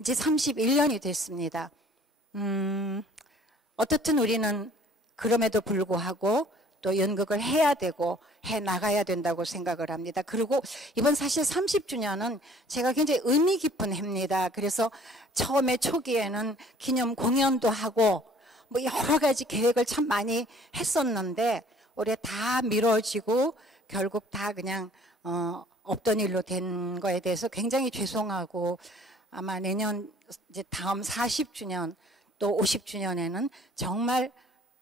이제 31년이 됐습니다. 어떻든 우리는 그럼에도 불구하고 또 연극을 해야 되고 해 나가야 된다고 생각을 합니다. 그리고 이번 사실 30주년은 제가 굉장히 의미 깊은 해입니다. 그래서 처음에 초기에는 기념 공연도 하고 뭐 여러 가지 계획을 참 많이 했었는데 올해 다 미뤄지고 결국 다 그냥 없던 일로 된 거에 대해서 굉장히 죄송하고, 아마 내년 이제 다음 40주년 또 50주년에는 정말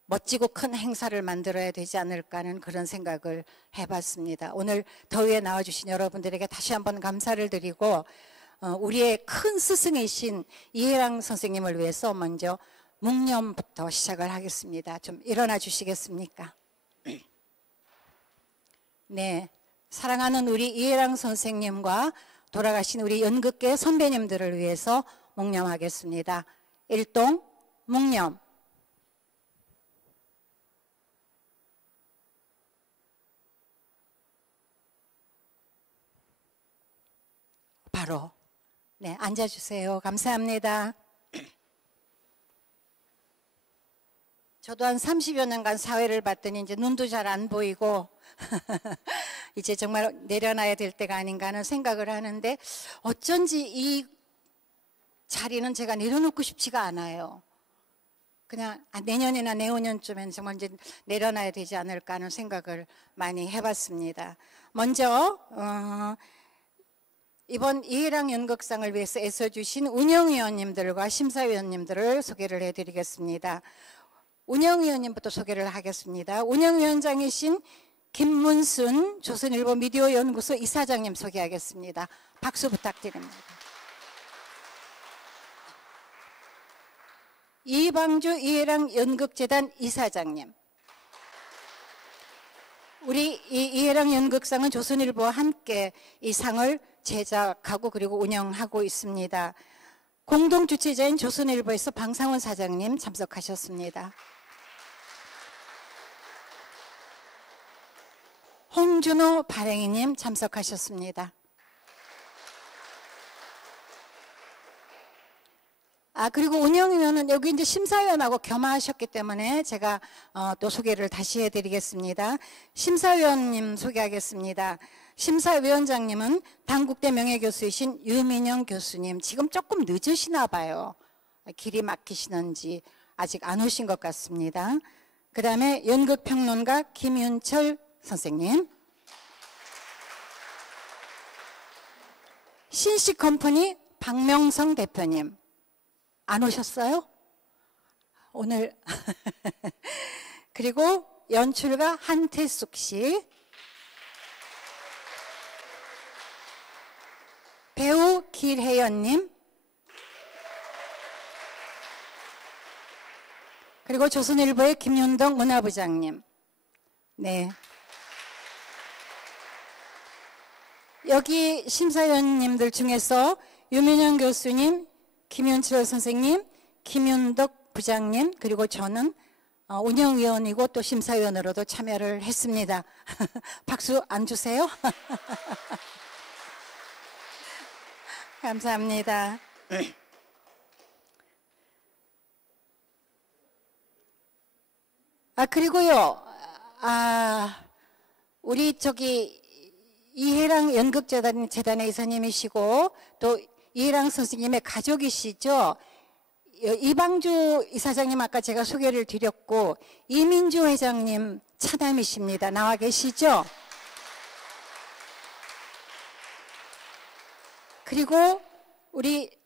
멋지고 큰 행사를 만들어야 되지 않을까 하는 그런 생각을 해봤습니다. 오늘 더위에 나와주신 여러분들에게 다시 한번 감사를 드리고, 우리의 큰 스승이신 이해랑 선생님을 위해서 먼저 묵념부터 시작을 하겠습니다. 좀 일어나 주시겠습니까? 네, 사랑하는 우리 이해랑 선생님과 돌아가신 우리 연극계 선배님들을 위해서 묵념하겠습니다. 일동 묵념. 바로 네, 앉아주세요. 감사합니다. 저도 한 30여 년간 사회를 봤더니 이제 눈도 잘 안 보이고 이제 정말 내려놔야 될 때가 아닌가 하는 생각을 하는데, 어쩐지 이 자리는 제가 내려놓고 싶지가 않아요. 그냥 내년이나 내후년쯤엔 정말 이제 내려놔야 되지 않을까 하는 생각을 많이 해봤습니다. 먼저 이번 이해랑 연극상을 위해서 애써주신 운영위원님들과 심사위원님들을 소개를 해드리겠습니다. 운영위원님부터 소개를 하겠습니다. 운영위원장이신 김문순 조선일보 미디어연구소 이사장님 소개하겠습니다. 박수 부탁드립니다. 이방주 이해랑 연극재단 이사장님. 우리 이 이해랑 연극상은 조선일보와 함께 이 상을 제작하고 그리고 운영하고 있습니다. 공동 주최자인 조선일보에서 방상훈 사장님 참석하셨습니다. 홍준호 발행이님 참석하셨습니다. 그리고 운영위원은 여기 이제 심사위원하고 겸하셨기 때문에 제가 또 소개를 다시 해드리겠습니다. 심사위원님 소개하겠습니다. 심사위원장님은 단국대 명예교수이신 유민영 교수님, 지금 조금 늦으시나 봐요. 길이 막히시는지 아직 안 오신 것 같습니다. 그 다음에 연극평론가 김윤철 선생님, 신식컴퍼니 박명성 대표님, 안 오셨어요? 오늘 그리고 연출가 한태숙 씨, 배우 길혜연님, 그리고 조선일보의 김윤덕 문화부장님. 네. 여기 심사위원님들 중에서 유민영 교수님, 김윤철 선생님, 김윤덕 부장님, 그리고 저는 운영위원이고 또 심사위원으로도 참여를 했습니다. 박수 안 주세요? 감사합니다. 그리고요, 우리 저기 이해랑 연극재단의 이사님이시고 또 이해랑 선생님의 가족이시죠. 이방주 이사장님 아까 제가 소개를 드렸고, 이민주 회장님 차남이십니다. 나와 계시죠? 그리고 우리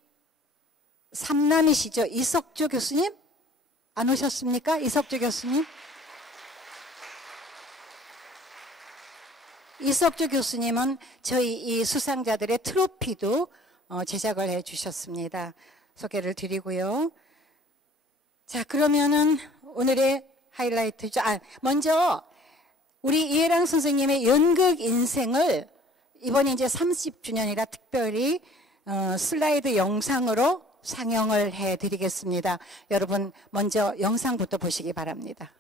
삼남이시죠. 이석주 교수님? 안 오셨습니까? 이석주 교수님? 이석주 교수님은 저희 이 수상자들의 트로피도 제작을 해 주셨습니다. 소개를 드리고요. 자, 그러면은 오늘의 하이라이트죠. 먼저 우리 이해랑 선생님의 연극 인생을 이번에 이제 30주년이라 특별히 슬라이드 영상으로 상영을 해 드리겠습니다. 여러분 먼저 영상부터 보시기 바랍니다.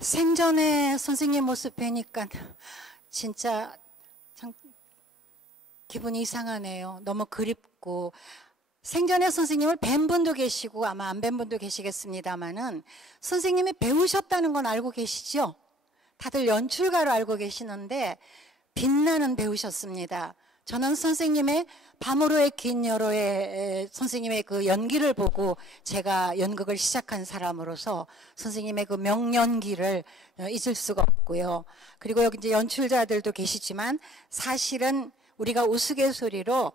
생전에 선생님 모습 뵈니까 진짜 참 기분이 이상하네요. 너무 그립고, 생전에 선생님을 뵌 분도 계시고 아마 안 뵌 분도 계시겠습니다마는 선생님이 배우셨다는 건 알고 계시죠? 다들 연출가로 알고 계시는데 빛나는 배우셨습니다. 저는 선생님의 밤으로의 긴 여로의 선생님의 그 연기를 보고 제가 연극을 시작한 사람으로서 선생님의 그 명연기를 잊을 수가 없고요. 그리고 여기 이제 연출자들도 계시지만 사실은 우리가 우스갯소리로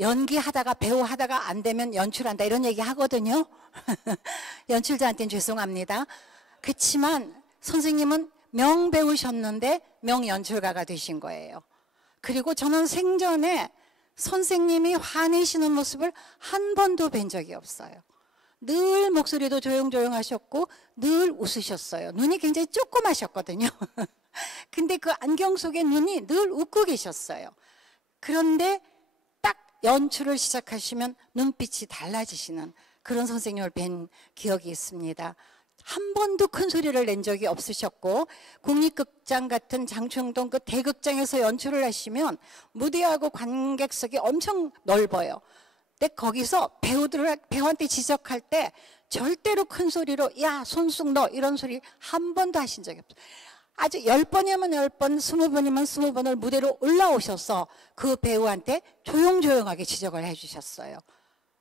연기하다가 배우하다가 안 되면 연출한다 이런 얘기 하거든요. 연출자한테는 죄송합니다. 그렇지만 선생님은 명배우셨는데 명연출가가 되신 거예요. 그리고 저는 생전에 선생님이 화내시는 모습을 한 번도 뵌 적이 없어요. 늘 목소리도 조용조용하셨고 늘 웃으셨어요. 눈이 굉장히 조그마셨거든요. 근데 그 안경 속에 눈이 늘 웃고 계셨어요. 그런데 딱 연출을 시작하시면 눈빛이 달라지시는 그런 선생님을 뵌 기억이 있습니다. 한 번도 큰 소리를 낸 적이 없으셨고, 국립극장 같은 장충동 그 대극장에서 연출을 하시면 무대하고 관객석이 엄청 넓어요. 근데 거기서 배우한테 지적할 때 절대로 큰 소리로 야 손숙 너 이런 소리 한 번도 하신 적이 없어요. 아주 10번이면 10번, 20번이면 20번을 무대로 올라오셔서 그 배우한테 조용조용하게 지적을 해주셨어요.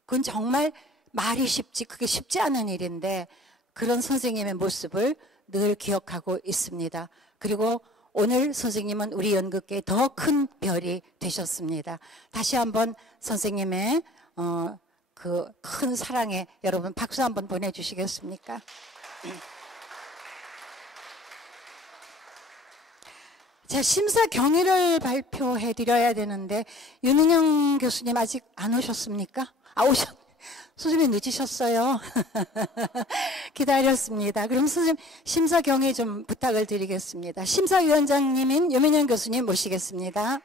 그건 정말 말이 그게 쉽지 않은 일인데 그런 선생님의 모습을 늘 기억하고 있습니다. 그리고 오늘 선생님은 우리 연극계에 더 큰 별이 되셨습니다. 다시 한번 선생님의 그 큰 사랑에 여러분 박수 한번 보내주시겠습니까? 자, 심사 경위를 발표해 드려야 되는데 윤은영 교수님 아직 안 오셨습니까? 선생님 늦으셨어요. 기다렸습니다. 그럼 선생님 심사 경위 좀 부탁을 드리겠습니다. 심사위원장님인 유민영 교수님 모시겠습니다.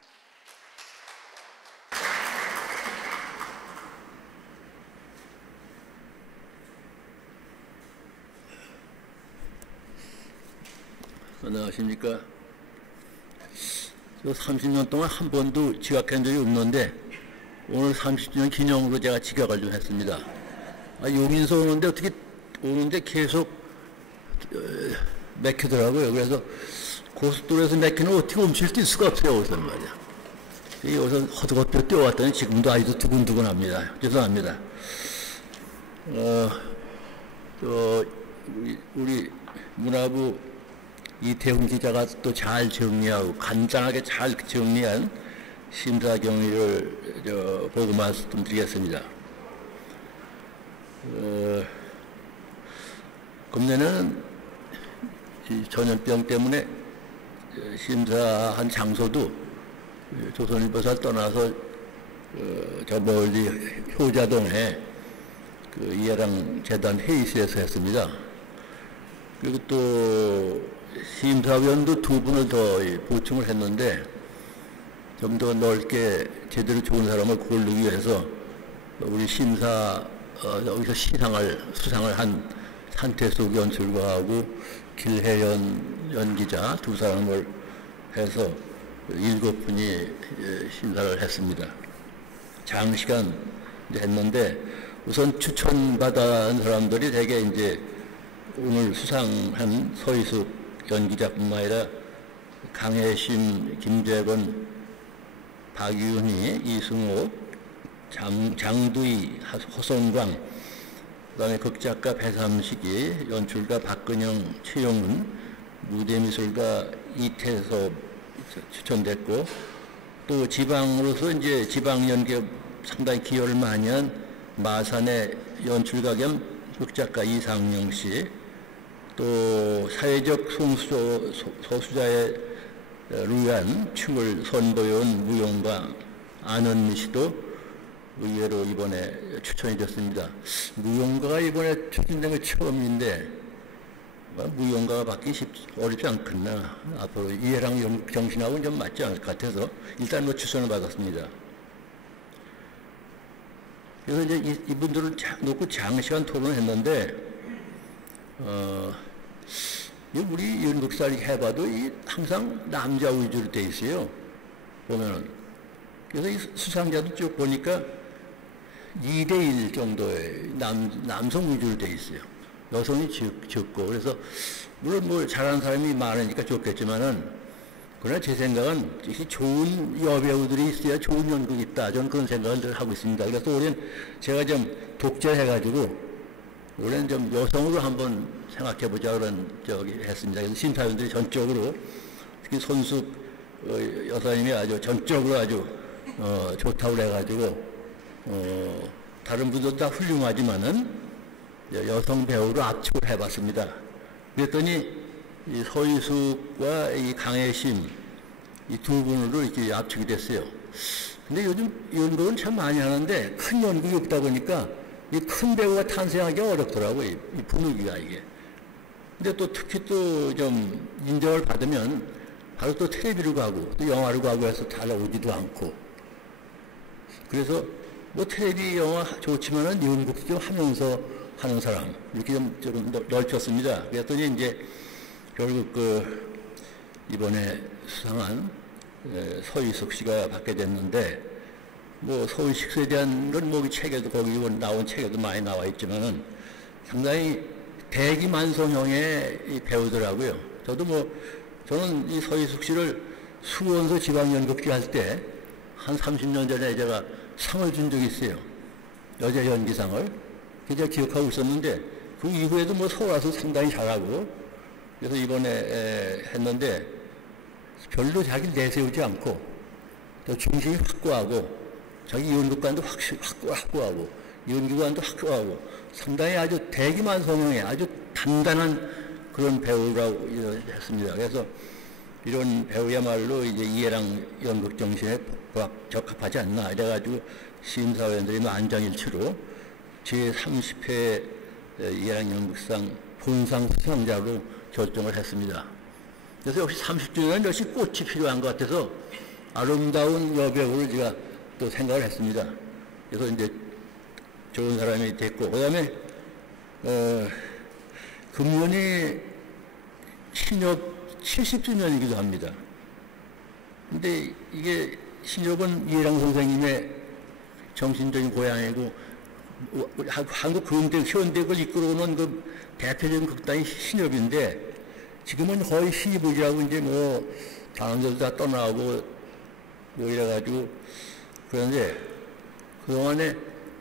안녕하십니까. 30년 동안 한 번도 지각한 적이 없는데 오늘 30주년 기념으로 제가 지각을 좀 했습니다. 용인서 오는데 어떻게 오는데 계속 막히더라고요. 그래서 고속도로에서 막히는 어떻게 멈출 수가 없어요. 우선 말이야. 여기서 허드거피로 뛰어왔더니 지금도 아직도 두근두근합니다. 죄송합니다. 우리 문화부 이태훈 기자가 또 잘 정리하고 간단하게 잘 정리한 심사 경위를 보고 말씀드리겠습니다. 금년에는 전염병 때문에 심사한 장소도 조선일보사를 떠나서 저 멀리 효자동에 그 이해랑 재단 회의실에서 했습니다. 그리고 또 심사위원도 2분을 더 보충을 했는데 좀 더 넓게 제대로 좋은 사람을 고르기 위해서 우리 여기서 수상을 한 한태숙 연출가하고 길혜연 연기자 2사람을 해서 7분이 심사를 했습니다. 장시간 했는데 우선 추천받은 사람들이 대개 이제 오늘 수상한 서희숙 연기자뿐만 아니라 강혜심, 김재건, 박유은희, 이승옥, 장두희, 허성광, 그 다음에 극작가 배삼식이, 연출가 박근영, 최용은, 무대미술가 이태섭 추천됐고, 또 지방으로서 이제 지방 연기에 상당히 기여를 많이 한 마산의 연출가 겸 극작가 이상영 씨, 또 사회적 소수자의 루안 축을 선보여온 무용가 안은미 씨도 의외로 이번에 추천이 됐습니다. 무용가가 이번에 추천된 게 처음인데 무용가가 받기 어렵지 않겠나. 앞으로 이해랑 연극 정신하고는 좀 맞지 않을 것 같아서 일단 추천을 받았습니다. 그래서 이제 이분들을 놓고 장시간 토론을 했는데 우리 연극사를 해봐도 항상 남자 위주로 돼 있어요. 보면은. 그래서 이 수상자도 쭉 보니까 2대1 정도의 남성 위주로 돼 있어요. 여성이 적고. 그래서, 물론 뭐 잘하는 사람이 많으니까 좋겠지만은, 그러나 제 생각은 이렇게 좋은 여배우들이 있어야 좋은 연극이 있다. 저는 그런 생각을 늘 하고 있습니다. 그래서 올해는 제가 좀 독재해가지고, 올해는 좀 여성으로 한번 생각해보자 그런 했습니다. 그래서 심사위원들이 전적으로, 특히 손숙 여사님이 아주 전적으로 아주 좋다고 그래가지고, 다른 분들도 다 훌륭하지만은 여성 배우로 압축을 해봤습니다. 그랬더니 이 서희숙과 이 강혜심 이 두 분으로 이렇게 압축이 됐어요. 근데 요즘 연극은 참 많이 하는데 큰 연극이 없다 보니까 이 큰 배우가 탄생하기가 어렵더라고요. 이 분위기가 이게. 근데 또 특히 또 좀 인정을 받으면 바로 또 텔레비로 가고 또 영화로 가고 해서 잘 오지도 않고. 그래서 뭐 텔레비 영화 좋지만은 연극도 좀 하면서 하는 사람 이렇게 좀 넓혔습니다. 그랬더니 이제 결국 이번에 수상한 서희숙 씨가 받게 됐는데, 뭐 서희숙에 대한 건 뭐 책에도 거기 나온 책에도 많이 나와 있지만은 상당히 대기만성형의 이 배우더라고요. 저는 이 서희숙 씨를 수원서 지방연극제 할 때 한 30년 전에 제가 상을 준 적이 있어요. 여자 연기상을. 그저 기억하고 있었는데 그 이후에도 뭐 서울 와서 상당히 잘하고. 그래서 이번에 했는데 별로 자기를 내세우지 않고 또 중심이 확고하고 자기 연극관도 확고하고 연기관도 확고하고 상당히 아주 대기만성형의 아주 단단한 그런 배우라고 했습니다. 그래서 이런 배우야말로 이제 이해랑 연극 정신에 적합하지 않나 이래가지고 심사위원들이 만장일치로 제30회 이해랑 연극상 본상 수상자로 결정을 했습니다. 그래서 역시 30주년은 역시 꽃이 필요한 것 같아서 아름다운 여배우를 제가 또 생각을 했습니다. 그래서 이제 좋은 사람이 됐고, 그 다음에, 금년이 신협 70주년이기도 합니다. 근데 이게 신협은 이해랑 선생님의 정신적인 고향이고, 한국 현대를 이끌어오는 그 대표적인 극단이 신협인데, 지금은 거의 신입부지하고 이제 뭐, 다른 데도 다 떠나고, 뭐 이래가지고, 그런데, 그동안에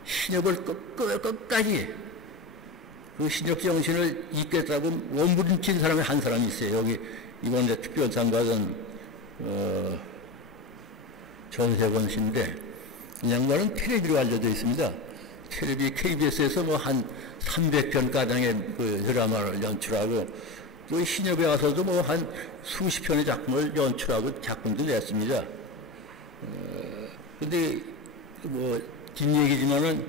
신협을 끝까지, 그 신협 정신을 잊겠다고 원부림친 사람이 한 사람이 있어요. 여기, 이번에 특별상 받은, 전세권 씨인데, 이 양반은 텔레비로 알려져 있습니다. 텔레비 KBS에서 뭐 한 300편 가량의 그 드라마를 연출하고 또 신협에 와서도 뭐 한 수십 편의 작품을 연출하고 작품도 냈습니다. 근데 뭐 뒷얘기지만은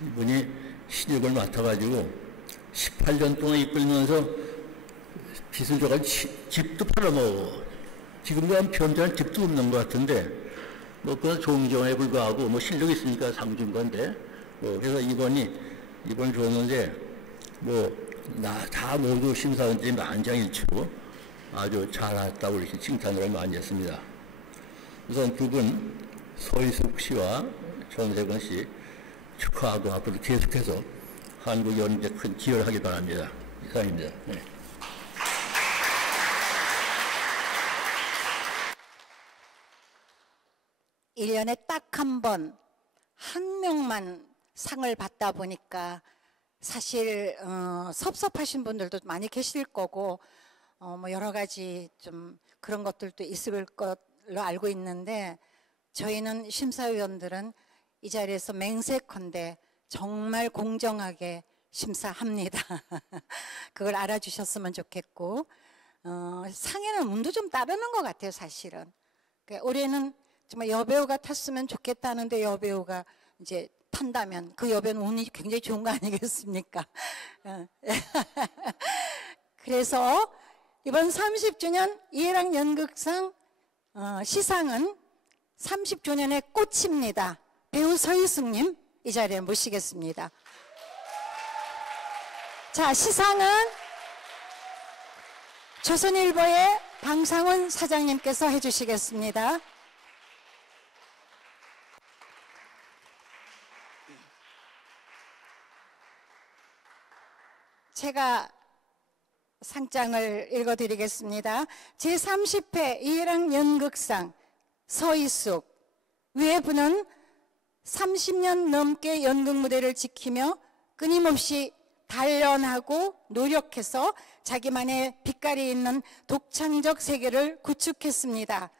이분이 신협을 맡아가지고 18년 동안 이끌면서 빚을 줘가지고 집도 팔아먹어. 지금도 한 편지한 집도 없는 것 같은데 뭐, 그건 종종에 불과하고, 뭐, 실력이 있으니까 상 준 건데, 뭐, 그래서 이번 줬는데, 뭐, 다 모두 심사위원들이 만장일치로 아주 잘했다고 이렇게 칭찬을 많이 했습니다. 우선 두 분, 서희숙 씨와 전세권 씨 축하하고 앞으로 계속해서 한국 연기에 큰 기여를 하기 바랍니다. 이상입니다. 네. 1년에 딱 한 번, 한 명만 상을 받다 보니까 사실, 섭섭하신 분들도 많이 계실 거고, 뭐 여러 가지 좀 그런 것들도 있을 걸로 알고 있는데, 저희는 심사위원들은 이 자리에서 맹세컨대 정말 공정하게 심사합니다. 그걸 알아주셨으면 좋겠고, 상에는 운도 좀 따르는 것 같아요, 사실은. 그러니까 올해는 정말 여배우가 탔으면 좋겠다는데 여배우가 이제 탄다면 그 여배우는 운이 굉장히 좋은 거 아니겠습니까? 그래서 이번 30주년 이해랑 연극상 시상은 30주년의 꽃입니다. 배우 서희숙님 이 자리에 모시겠습니다. 자, 시상은 조선일보의 방상훈 사장님께서 해주시겠습니다. 제가 상장을 읽어드리겠습니다. 제30회 이해랑 연극상 서희숙. 위의 분은 30년 넘게 연극 무대를 지키며 끊임없이 단련하고 노력해서 자기만의 빛깔이 있는 독창적 세계를 구축했습니다.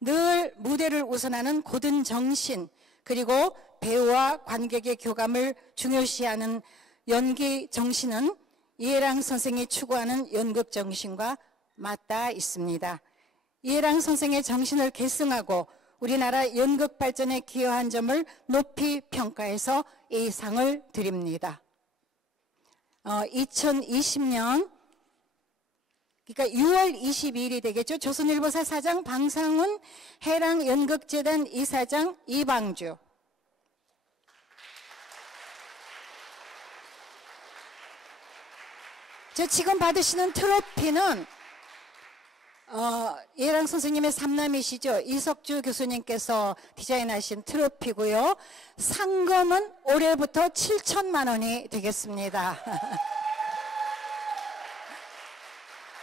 늘 무대를 우선하는 고든 정신, 그리고 배우와 관객의 교감을 중요시하는 연기 정신은 이해랑 선생이 추구하는 연극 정신과 맞닿아 있습니다. 이해랑 선생의 정신을 계승하고 우리나라 연극 발전에 기여한 점을 높이 평가해서 이 상을 드립니다. 2020년 그러니까 6월 22일이 되겠죠. 조선일보사 사장 방상훈, 해랑연극재단 이사장 이방주. 저 지금 받으시는 트로피는 이해랑 선생님의 삼남이시죠. 이석주 교수님께서 디자인하신 트로피고요. 상금은 올해부터 7천만 원이 되겠습니다.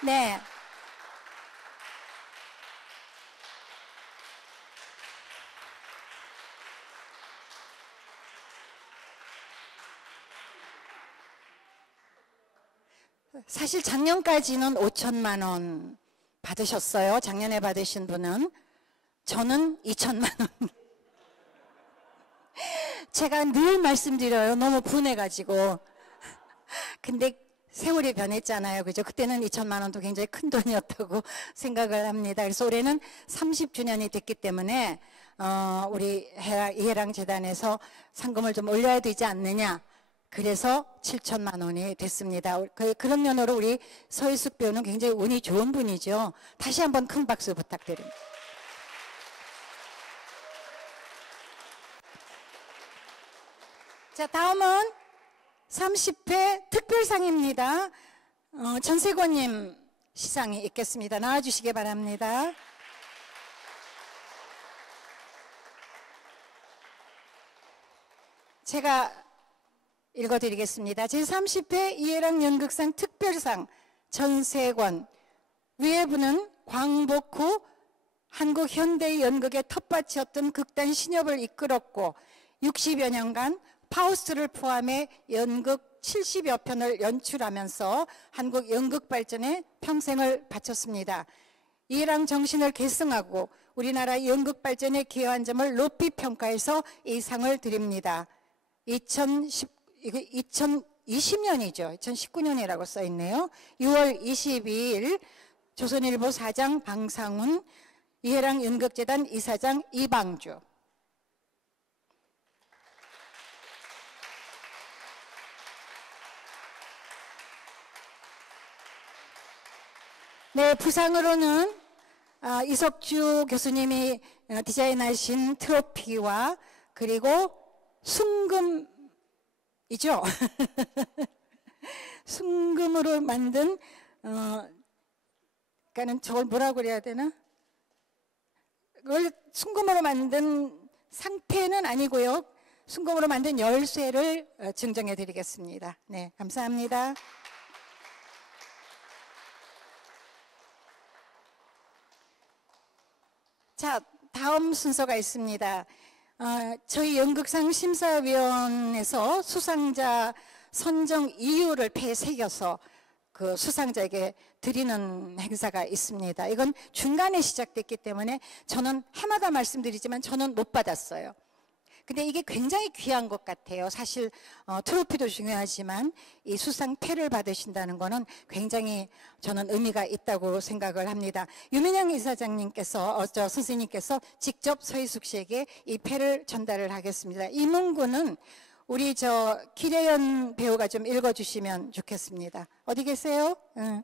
네. 사실 작년까지는 5천만 원 받으셨어요. 작년에 받으신 분은. 저는 2천만 원. 제가 늘 말씀드려요. 너무 분해가지고. 근데 세월이 변했잖아요. 그죠? 그때는 2천만 원도 굉장히 큰 돈이었다고 생각을 합니다. 그래서 올해는 30주년이 됐기 때문에 우리 이해랑 재단에서 상금을 좀 올려야 되지 않느냐. 그래서 7천만 원이 됐습니다. 그런 면으로 우리 서희숙 배우는 굉장히 운이 좋은 분이죠. 다시 한번 큰 박수 부탁드립니다. 자, 다음은 30회 특별상입니다. 전세권님 시상이 있겠습니다. 나와주시기 바랍니다. 제가 읽어드리겠습니다. 제30회 이해랑 연극상 특별상 전세권. 위의 분은 광복 후 한국 현대 연극의 텃밭이었던 극단 신협을 이끌었고 60여 년간 파우스트를 포함해 연극 70여 편을 연출하면서 한국 연극 발전에 평생을 바쳤습니다. 이해랑 정신을 계승하고 우리나라 연극 발전에 기여한 점을 높이 평가해서 이 상을 드립니다. 2020년이죠. 2019년이라고 써 있네요. 6월 22일 조선일보 사장 방상훈, 이해랑 연극재단 이사장 이방주. 네, 부상으로는 이석주 교수님이 디자인하신 트로피와 그리고 순금이죠. 순금으로 만든 그러니까는 저걸 뭐라고 그래야 되나? 그걸 순금으로 만든 상패는 아니고요. 순금으로 만든 열쇠를 증정해 드리겠습니다. 네, 감사합니다. 자, 다음 순서가 있습니다. 저희 연극상 심사위원회에서 수상자 선정 이유를 새겨서 그 수상자에게 드리는 행사가 있습니다. 이건 중간에 시작됐기 때문에 저는 해마다 말씀드리지만 저는 못 받았어요. 근데 이게 굉장히 귀한 것 같아요. 사실 트로피도 중요하지만 이 수상패를 받으신다는 거는 굉장히 저는 의미가 있다고 생각을 합니다. 유민영 이사장님께서 선생님께서 직접 서희숙 씨에게 이 패를 전달을 하겠습니다. 이 문구는 우리 기래연 배우가 좀 읽어주시면 좋겠습니다. 어디 계세요? 응.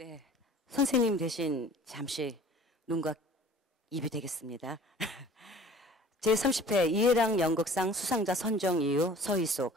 네, 선생님 대신 잠시 눈과 입이 되겠습니다. 제30회 이해랑 연극상 수상자 선정 이후 서희숙.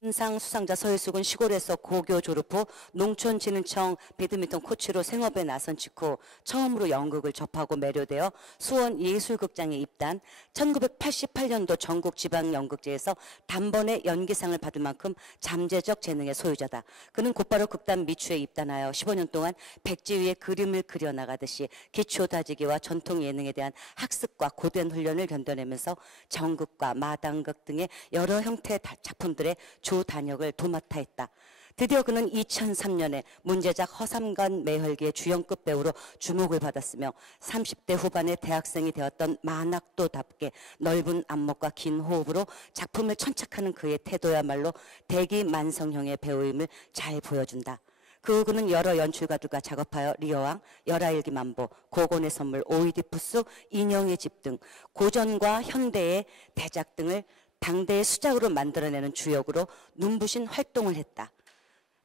본상 수상자 서희숙은 시골에서 고교 졸업 후 농촌진흥청 배드민턴 코치로 생업에 나선 직후 처음으로 연극을 접하고 매료되어 수원예술극장에 입단, 1988년도 전국지방연극제에서 단번에 연기상을 받을 만큼 잠재적 재능의 소유자다. 그는 곧바로 극단 미추에 입단하여 15년 동안 백지 위에 그림을 그려나가듯이 기초 다지기와 전통 예능에 대한 학습과 고된 훈련을 견뎌내면서 정극과 마당극 등의 여러 형태의 작품들의 주 단역을 도맡아 했다. 드디어 그는 2003년에 문제작 허삼관 매혈기의 주연급 배우로 주목을 받았으며 30대 후반의 대학생이 되었던 만학도답게 넓은 안목과 긴 호흡으로 작품을 천착하는 그의 태도야말로 대기만성형의 배우임을 잘 보여준다. 그 후 그는 여러 연출가들과 작업하여 리어왕, 열하일기 만보, 고곤의 선물, 오이디푸스, 인형의 집 등 고전과 현대의 대작 등을 당대의 수작으로 만들어내는 주역으로 눈부신 활동을 했다.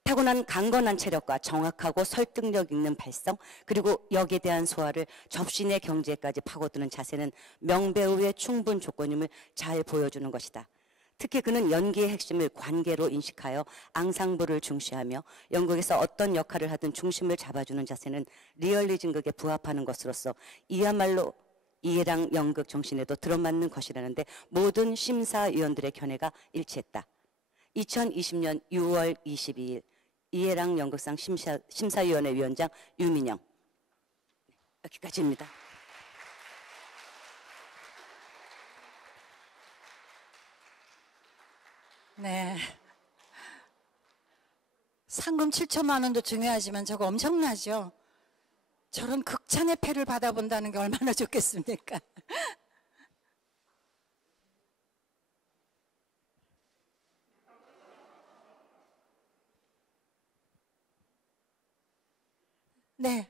타고난 강건한 체력과 정확하고 설득력 있는 발성, 그리고 역에 대한 소화를 접신의 경지에까지 파고드는 자세는 명배우의 충분 조건임을 잘 보여주는 것이다. 특히 그는 연기의 핵심을 관계로 인식하여 앙상블을 중시하며 연극에서 어떤 역할을 하든 중심을 잡아주는 자세는 리얼리즘극에 부합하는 것으로서 이야말로 이해랑 연극 정신에도 들어맞는 것이라는데 모든 심사위원들의 견해가 일치했다. 2020년 6월 22일 이해랑 연극상 심사위원회 위원장 유민영. 여기까지입니다. 네. 상금 7천만 원도 중요하지만 저거 엄청나죠? 저런 극찬의 패를 받아본다는 게 얼마나 좋겠습니까? 네.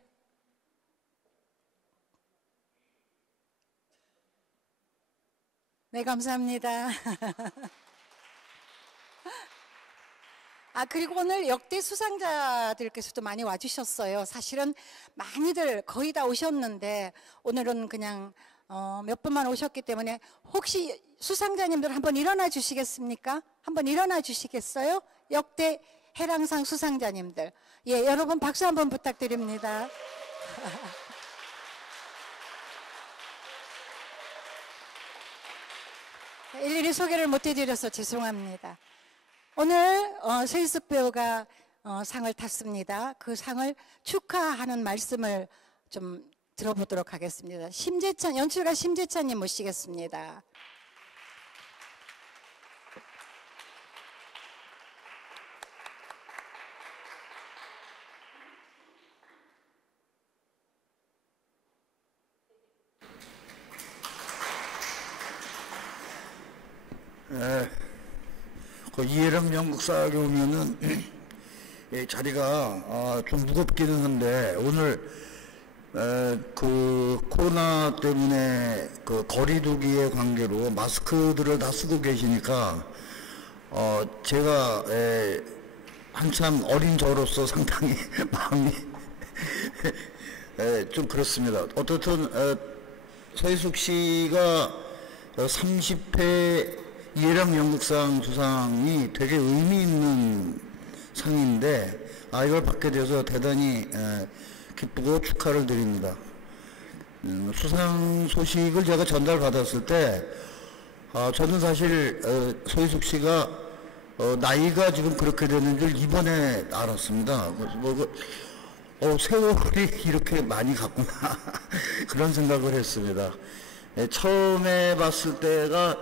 네, 감사합니다. 그리고 오늘 역대 수상자들께서도 많이 와주셨어요. 사실은 많이들 거의 다 오셨는데 오늘은 그냥 몇 분만 오셨기 때문에 혹시 수상자님들 한번 일어나 주시겠습니까? 한번 일어나 주시겠어요? 역대 해랑상 수상자님들. 예, 여러분 박수 한번 부탁드립니다. 일일이 소개를 못 해드려서 죄송합니다. 오늘 서희숙 배우가 상을 탔습니다. 그 상을 축하하는 말씀을 좀 들어보도록 하겠습니다. 심재찬, 연출가 심재찬님 모시겠습니다. 그 이해랑 연극사에 오면은 자리가 좀 무겁기는 한데 오늘 그 코로나 때문에 그 거리두기의 관계로 마스크들을 다 쓰고 계시니까 제가 한참 어린 저로서 상당히 마음이 좀 그렇습니다. 어떻든 서희숙 씨가 30회 이해랑 연극상 수상이 되게 의미 있는 상인데 이걸 받게 돼서 대단히 기쁘고 축하를 드립니다. 수상 소식을 제가 전달받았을 때 저는 사실 서희숙 씨가 나이가 지금 그렇게 되는 줄 이번에 알았습니다. 세월이 이렇게 많이 갔구나 그런 생각을 했습니다. 처음에 봤을 때가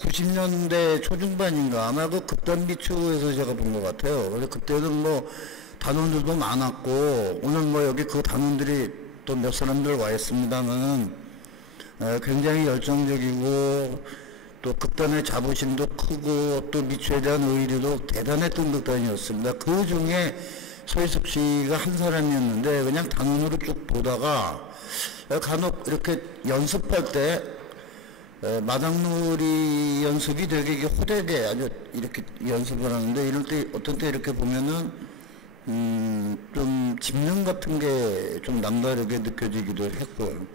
90년대 초중반인가 아마 그 극단 미추에서 제가 본 것 같아요. 그래서 그때는 뭐 단원들도 많았고 오늘 뭐 여기 그 단원들이 또 몇 사람들 와 있습니다만은 굉장히 열정적이고 또 극단의 자부심도 크고 또 미추에 대한 의리도 대단했던 극단이었습니다. 그 중에 서희숙 씨가 한 사람이었는데 그냥 단원으로 쭉 보다가 간혹 이렇게 연습할 때 마당놀이 연습이 되게 이게 호되게 아주 이렇게 연습을 하는데 이럴 때 어떤 때 이렇게 보면은 좀 집념 같은 게 좀 남다르게 느껴지기도 했고요.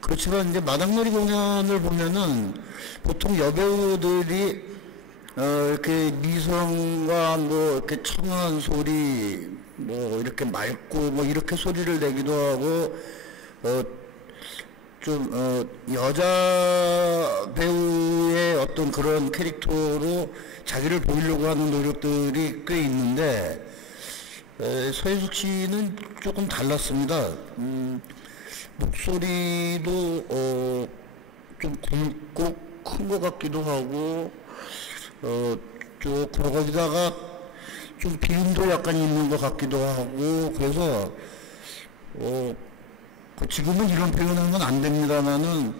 그렇지만 이제 마당놀이 공연을 보면은 보통 여배우들이 이렇게 미성과 뭐 이렇게 청한 소리, 뭐 이렇게 맑고 뭐 이렇게 소리를 내기도 하고 여자 배우의 어떤 그런 캐릭터로 자기를 보이려고 하는 노력들이 꽤 있는데 서희숙 씨는 조금 달랐습니다. 목소리도 좀 굵고 큰 것 같기도 하고 조금 거기다가 좀 비음도 약간 있는 것 같기도 하고 그래서 지금은 이런 표현하면 안 됩니다만은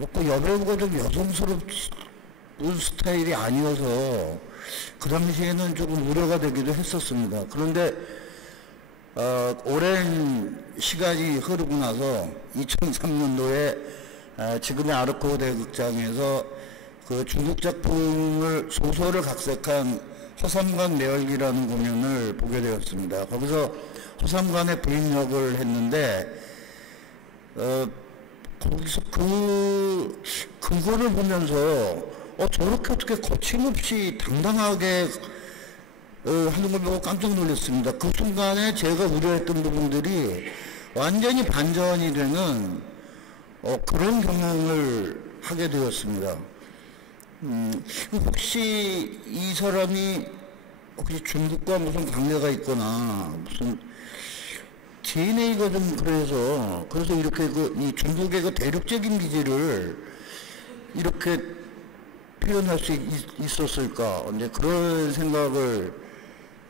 여배우가 좀 여성스러운 스타일이 아니어서 그 당시에는 조금 우려가 되기도 했었습니다. 그런데 오랜 시간이 흐르고 나서 2003년도에 지금의 아르코 대극장에서 그 중국 작품을 소설을 각색한 허삼관 매열기라는 공연을 보게 되었습니다. 거기서 허삼관의 부인 역을 했는데 거기서 그거를 보면서 저렇게 어떻게 거침없이 당당하게 하는 걸 보고 깜짝 놀랐습니다. 그 순간에 제가 우려했던 부분들이 완전히 반전이 되는 그런 경험을 하게 되었습니다. 혹시 이 사람이 혹시 중국과 무슨 관계가 있거나 무슨 DNA가 좀 그래서 이렇게 이 중국의 그 대륙적인 기질을 이렇게 표현할 수 있었을까 이제 그런 생각을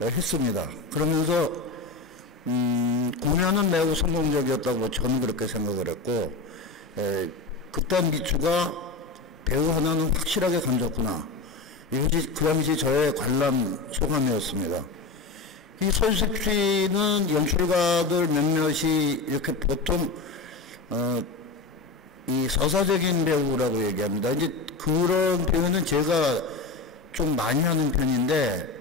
했습니다. 그러면서 공연은 매우 성공적이었다고 저는 그렇게 생각을 했고 그딴 미추가 배우 하나는 확실하게 건졌구나. 이것이 그 당시 저의 관람 소감이었습니다. 이 서희숙 씨는 연출가들 몇몇이 이렇게 보통 이 서사적인 배우라고 얘기합니다. 이제 그런 표현은 제가 좀 많이 하는 편인데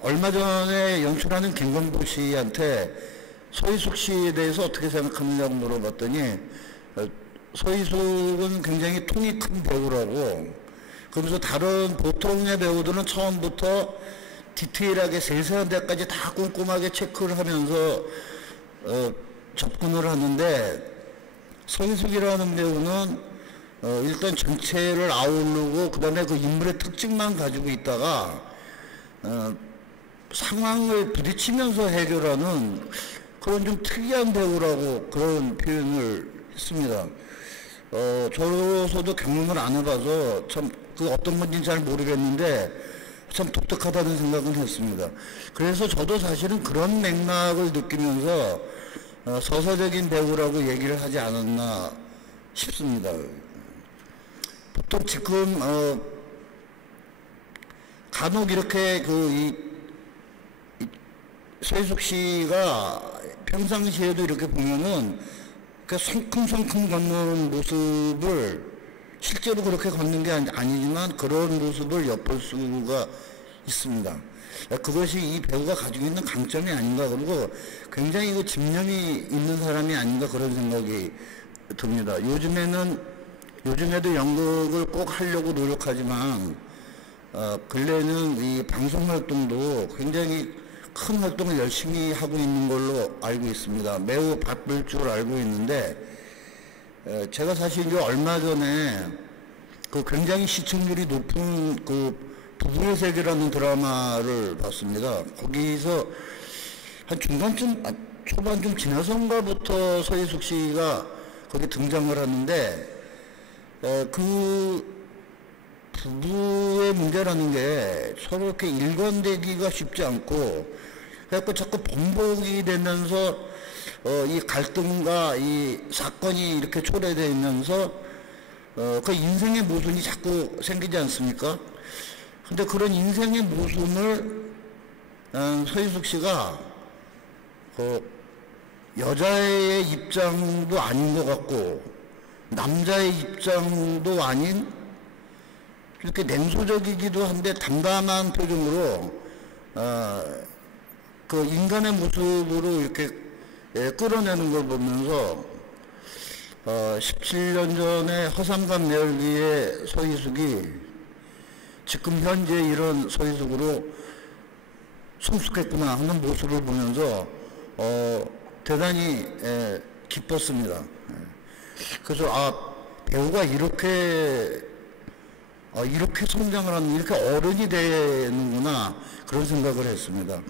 얼마 전에 연출하는 김광복 씨한테 서희숙 씨에 대해서 어떻게 생각하느냐고 물어봤더니 서희숙은 굉장히 통이 큰 배우라고, 그러면서 다른 보통의 배우들은 처음부터 디테일하게 세세한 데까지 다 꼼꼼하게 체크를 하면서 접근을 하는데 서희숙이라는 배우는 일단 전체를 아우르고 그 다음에 그 인물의 특징만 가지고 있다가 상황을 부딪히면서 해결하는 그런 좀 특이한 배우라고 그런 표현을 했습니다. 저로서도 경험을 안 해봐서 참 그 어떤 건지는 잘 모르겠는데 참 독특하다는 생각은 했습니다. 그래서 저도 사실은 그런 맥락을 느끼면서 서사적인 배우라고 얘기를 하지 않았나 싶습니다. 보통 지금 간혹 이렇게 서희숙 씨가 평상시에도 이렇게 보면은 그 성큼성큼 걷는 모습을 실제로 그렇게 걷는 게 아니지만 그런 모습을 엿볼 수가 있습니다. 그것이 이 배우가 가지고 있는 강점이 아닌가, 그리고 굉장히 그 집념이 있는 사람이 아닌가 그런 생각이 듭니다. 요즘에도 연극을 꼭 하려고 노력하지만 근래는 이 방송 활동도 굉장히 큰 활동을 열심히 하고 있는 걸로 알고 있습니다. 매우 바쁠 줄 알고 있는데 제가 사실 이제 얼마 전에 그 굉장히 시청률이 높은 그 부부의 세계라는 드라마를 봤습니다. 거기서 한 중간쯤, 초반쯤 지나선가부터 서희숙 씨가 거기 등장을 하는데 그 부부의 문제라는 게 서로 이렇게 일관되기가 쉽지 않고 그래갖고 자꾸 번복이 되면서 이 갈등과 이 사건이 이렇게 초래되면서 그 인생의 모순이 자꾸 생기지 않습니까? 근데 그런 인생의 모순을 서희숙 씨가 여자의 입장도 아닌 것 같고 남자의 입장도 아닌 이렇게 냉소적이기도 한데 담담한 표정으로 그 인간의 모습으로 이렇게 끌어내는 걸 보면서 17년 전에 허삼간 매열기의 서희숙이 지금 현재 이런 서희숙으로 성숙했구나 하는 모습을 보면서 대단히 기뻤습니다. 그래서 배우가 이렇게 성장을 하는, 이렇게 어른이 되는구나, 그런 생각을 했습니다.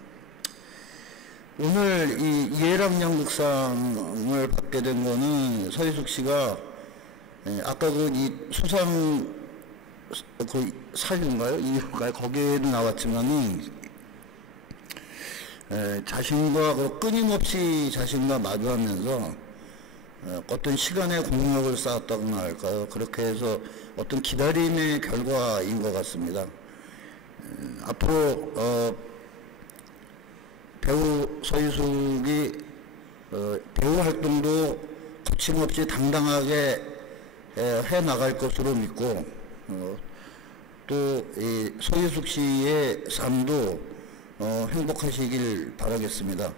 오늘 이 이해랑 연극상을 받게 된 거는 서희숙 씨가 아까 이 수상 사진인가요? 이유가 거기에도 나왔지만은 자신과 끊임없이 자신과 마주하면서 어떤 시간의 공력을 쌓았다고나 할까요? 그렇게 해서 어떤 기다림의 결과인 것 같습니다. 앞으로 배우 서희숙이 배우 활동도 거침없이 당당하게 해 나갈 것으로 믿고 또 이 서희숙 씨의 삶도 행복하시길 바라겠습니다.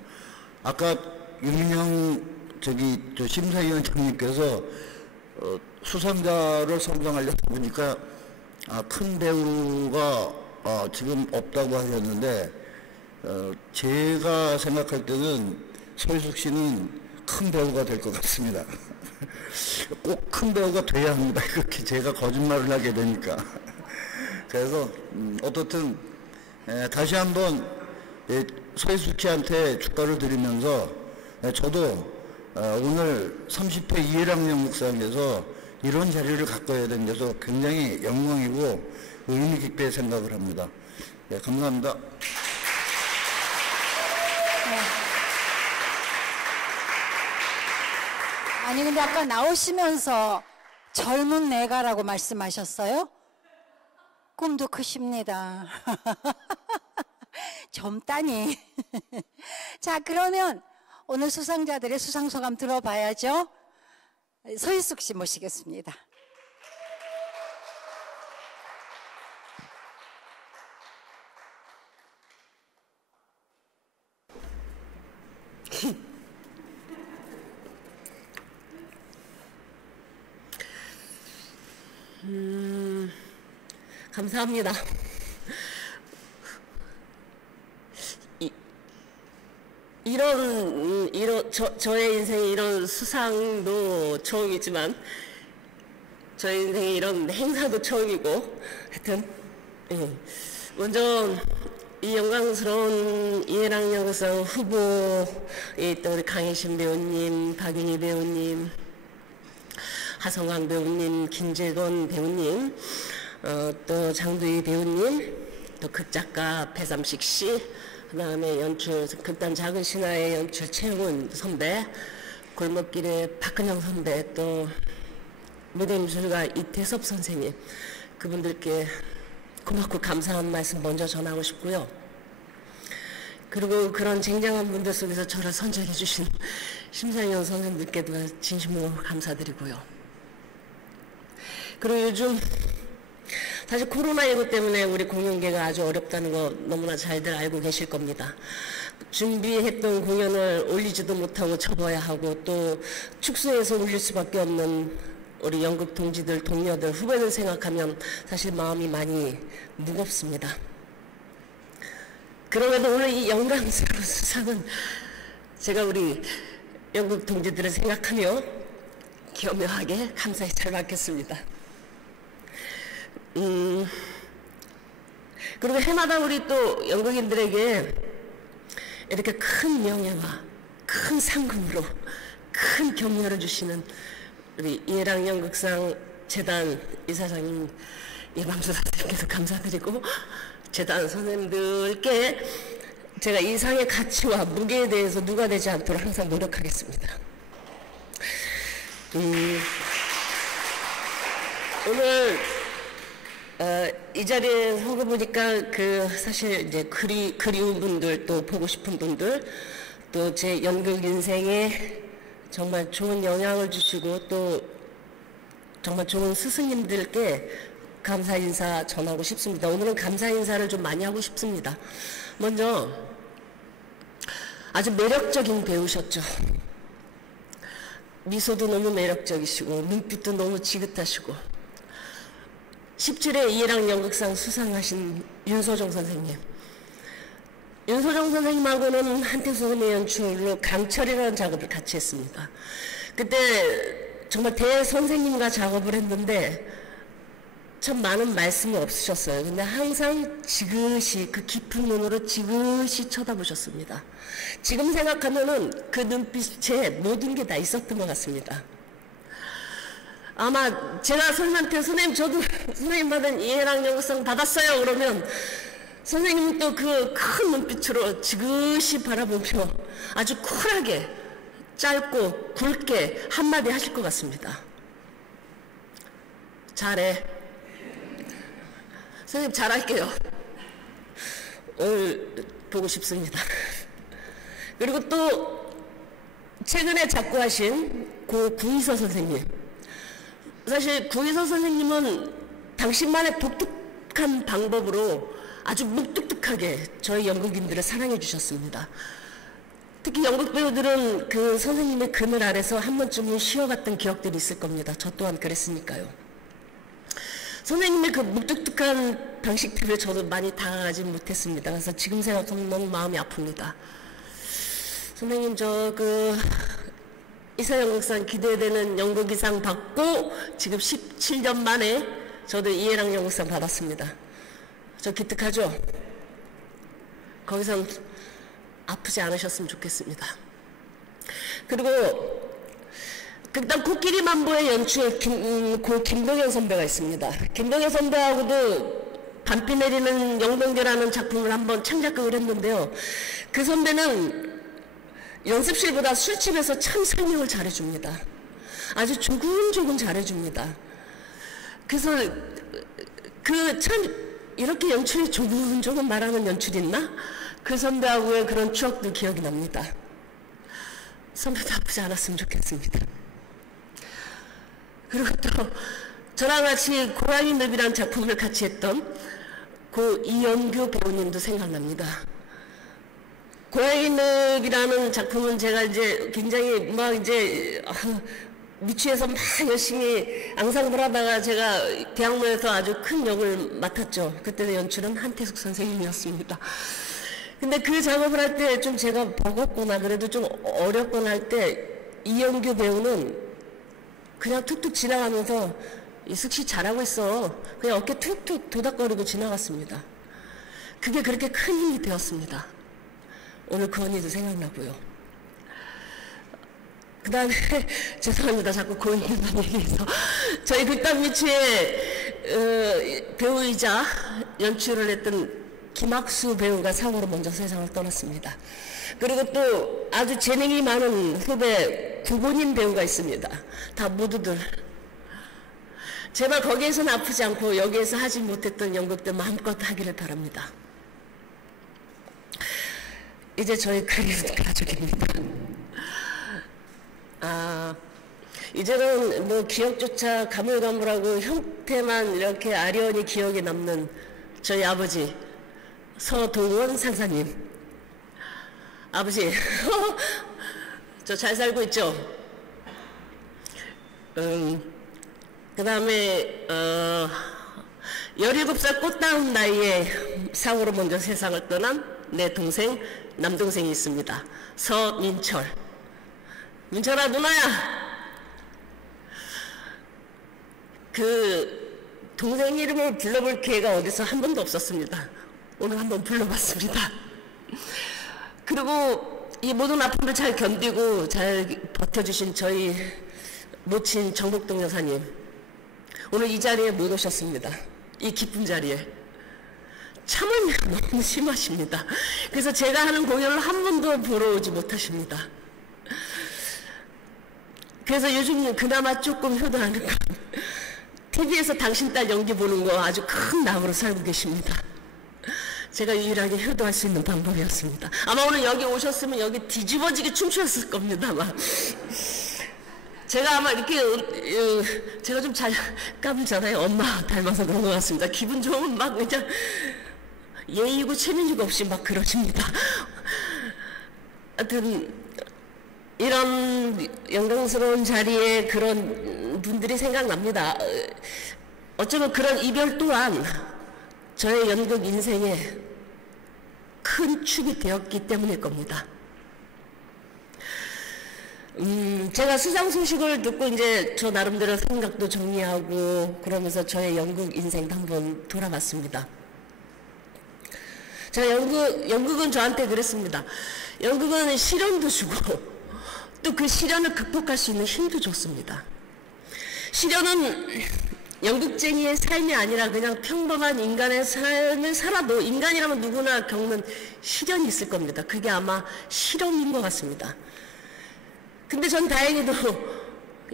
아까 윤민영 심사위원장님께서 수상자를 선정하려다 보니까 큰 배우가 지금 없다고 하셨는데 제가 생각할 때는 서희숙 씨는 큰 배우가 될 것 같습니다. 꼭 큰 배우가 돼야 합니다. 이렇게 제가 거짓말을 하게 되니까. 그래서 어떻든 다시 한번 서희숙 씨한테 축하를 드리면서 저도 오늘 30회 이해랑 연극상에서 이런 자리를 가꿔야 된 데서 굉장히 영광이고 의미 깊게 생각을 합니다. 감사합니다. 아니 근데 아까 나오시면서 젊은 내가라고 말씀하셨어요? 꿈도 크십니다. 젊다니. 자, 그러면 오늘 수상자들의 수상소감 들어봐야죠. 서희숙 씨 모시겠습니다. 감사합니다. 저의 인생에 이런 수상도 처음이지만 저의 인생에 이런 행사도 처음이고 하여튼 먼저 이 영광스러운 이해랑 연극상 후보에 또 우리 강혜신 배우님, 박윤희 배우님, 하성광 배우님, 김재건 배우님, 또 장두희 배우님, 또 극작가 배삼식 씨, 그 다음에 연출, 극단 작은 신화의 연출 최영훈 선배, 골목길의 박근영 선배, 또 무대미술가 이태섭 선생님, 그분들께 고맙고 감사한 말씀 먼저 전하고 싶고요. 그리고 그런 쟁쟁한 분들 속에서 저를 선정해 주신 심사위원 선생님들께도 진심으로 감사드리고요. 그리고 요즘 사실 코로나19 때문에 우리 공연계가 아주 어렵다는 거 너무나 잘들 알고 계실 겁니다. 준비했던 공연을 올리지도 못하고 접어야 하고 또 축소해서 올릴 수밖에 없는 우리 연극 동지들, 동료들, 후배들 생각하면 사실 마음이 많이 무겁습니다. 그럼에도 오늘 이 영광스러운 수상은 제가 우리 연극 동지들을 생각하며 교묘하게 감사히 잘 받겠습니다. 그리고 해마다 우리 또 연극인들에게 이렇게 큰 명예와 큰 상금으로 큰 격려를 주시는 우리 이해랑 연극상 재단 이사장님, 이광수 선생님께서 감사드리고 재단 선생님들께 제가 이 상의 가치와 무게에 대해서 누가 되지 않도록 항상 노력하겠습니다. 오늘 이 자리에 서고 보니까 사실 이제 그리운 분들, 또 보고 싶은 분들, 또 제 연극 인생에 정말 좋은 영향을 주시고 또 정말 좋은 스승님들께 감사 인사 전하고 싶습니다. 오늘은 감사 인사를 좀 많이 하고 싶습니다. 먼저 아주 매력적인 배우셨죠. 미소도 너무 매력적이시고 눈빛도 너무 지긋하시고 17회 이해랑 연극상 수상하신 윤소정 선생님. 윤소정 선생님하고는 한태숙 선생님의 연출로 강철이라는 작업을 같이 했습니다. 그때 정말 대선생님과 작업을 했는데 참 많은 말씀이 없으셨어요. 근데 항상 지그시 그 깊은 눈으로 지그시 쳐다보셨습니다. 지금 생각하면은 그 눈빛에 모든 게 다 있었던 것 같습니다. 아마 제가 선생님한테 선생님 저도 선생님 받은 이해랑 연극상 받았어요 그러면 선생님은 또 그 큰 눈빛으로 지그시 바라보며 아주 쿨하게 짧고 굵게 한마디 하실 것 같습니다. 잘해. 선생님 잘할게요. 오늘 보고 싶습니다. 그리고 또 최근에 작고하신 고 구이서 선생님. 사실 구이서 선생님은 당신만의 독특한 방법으로 아주 묵뚝뚝하게 저희 연극인들을 사랑해 주셨습니다. 특히 연극 배우들은 그 선생님의 그늘 아래서 한 번쯤은 쉬어갔던 기억들이 있을 겁니다. 저 또한 그랬으니까요. 선생님의 그 묵뚝뚝한 방식들을 저도 많이 다가가지 못했습니다. 그래서 지금 생각하면 너무 마음이 아픕니다. 선생님 저 그 이사연극상 기대되는 연극이상 받고 지금 17년 만에 저도 이해랑 연극상 받았습니다. 저 기특하죠? 거기선 아프지 않으셨으면 좋겠습니다. 그리고 극단 코끼리 만보의 연출에 고 김동현 선배가 있습니다. 김동현 선배하고도 밤비 내리는 영동계라는 작품을 한번 창작극을 했는데요. 그 선배는 연습실보다 술집에서 참 설명을 잘해줍니다. 아주 조근조근 잘해줍니다. 그래서 그 참 이렇게 연출이 조근조근 말하는 연출이 있나? 그 선배하고의 그런 추억도 기억이 납니다. 선배도 아프지 않았으면 좋겠습니다. 그리고 또 저랑 같이 고양이 늪이라는 작품을 같이 했던 고 이연규 배우님도 생각납니다. 고양이 늪이라는 작품은 제가 이제 굉장히 막 이제 미취해서 막 열심히 앙상블 하다가 제가 대학로에서 아주 큰 역을 맡았죠. 그때 연출은 한태숙 선생님이었습니다. 근데 그 작업을 할 때 좀 제가 버겁거나 그래도 좀 어렵거나 할 때 이연규 배우는 그냥 툭툭 지나가면서 이숙 씨 잘하고 있어. 그냥 어깨 툭툭 도닥거리고 지나갔습니다. 그게 그렇게 큰 힘이 되었습니다. 오늘 그 언니도 생각나고요. 그 다음에 죄송합니다. 자꾸 고인만 얘기해서 저희 극단 미치에 배우이자 연출을 했던 김학수 배우가 사고로 먼저 세상을 떠났습니다. 그리고 또 아주 재능이 많은 후배 구본인 배우가 있습니다. 다 모두들 제발 거기에서는 아프지 않고 여기에서 하지 못했던 연극들 마음껏 하기를 바랍니다. 이제 저희 그리운 가족입니다. 이제는 뭐 기억조차 가물가물하고 형태만 이렇게 아련히 기억에 남는 저희 아버지 서동원 상사님. 아버지 저 잘 살고 있죠? 그 다음에 17살 꽃다운 나이에 사고로 먼저 세상을 떠난 내 동생 남동생이 있습니다. 서민철. 민철아 누나야. 그 동생 이름을 불러볼 기회가 어디서 한 번도 없었습니다. 오늘 한번 불러봤습니다. 그리고 이 모든 아픔을 잘 견디고 잘 버텨주신 저희 모친 정복동 여사님, 오늘 이 자리에 못 오셨습니다. 이 기쁜 자리에. 참을미가 너무 심하십니다. 그래서 제가 하는 공연을 한 번도 보러 오지 못하십니다. 그래서 요즘 그나마 조금 효도하는 건 TV에서 당신 딸 연기 보는 거 아주 큰 낙으로 살고 계십니다. 제가 유일하게 효도할 수 있는 방법이었습니다. 아마 오늘 여기 오셨으면 여기 뒤집어지게 춤추었을 겁니다. 아마. 제가 아마 이렇게 제가 좀 잘 까불잖아요. 엄마 닮아서 그런 것 같습니다. 기분 좋으면 막 그냥 예의고 체면이고 없이 막 그러십니다. 하여튼 이런 영광스러운 자리에 그런 분들이 생각납니다. 어쩌면 그런 이별 또한 저의 연극 인생에 큰 축이 되었기 때문일 겁니다. 제가 수상 소식을 듣고 이제 저 나름대로 생각도 정리하고 그러면서 저의 연극 인생도 한번 돌아봤습니다. 제가 연극은 저한테 그랬습니다. 연극은 시련도 주고 또 그 시련을 극복할 수 있는 힘도 줬습니다. 시련은 연극쟁이의 삶이 아니라 그냥 평범한 인간의 삶을 살아도 인간이라면 누구나 겪는 시련이 있을 겁니다. 그게 아마 실험인 것 같습니다. 근데 전 다행히도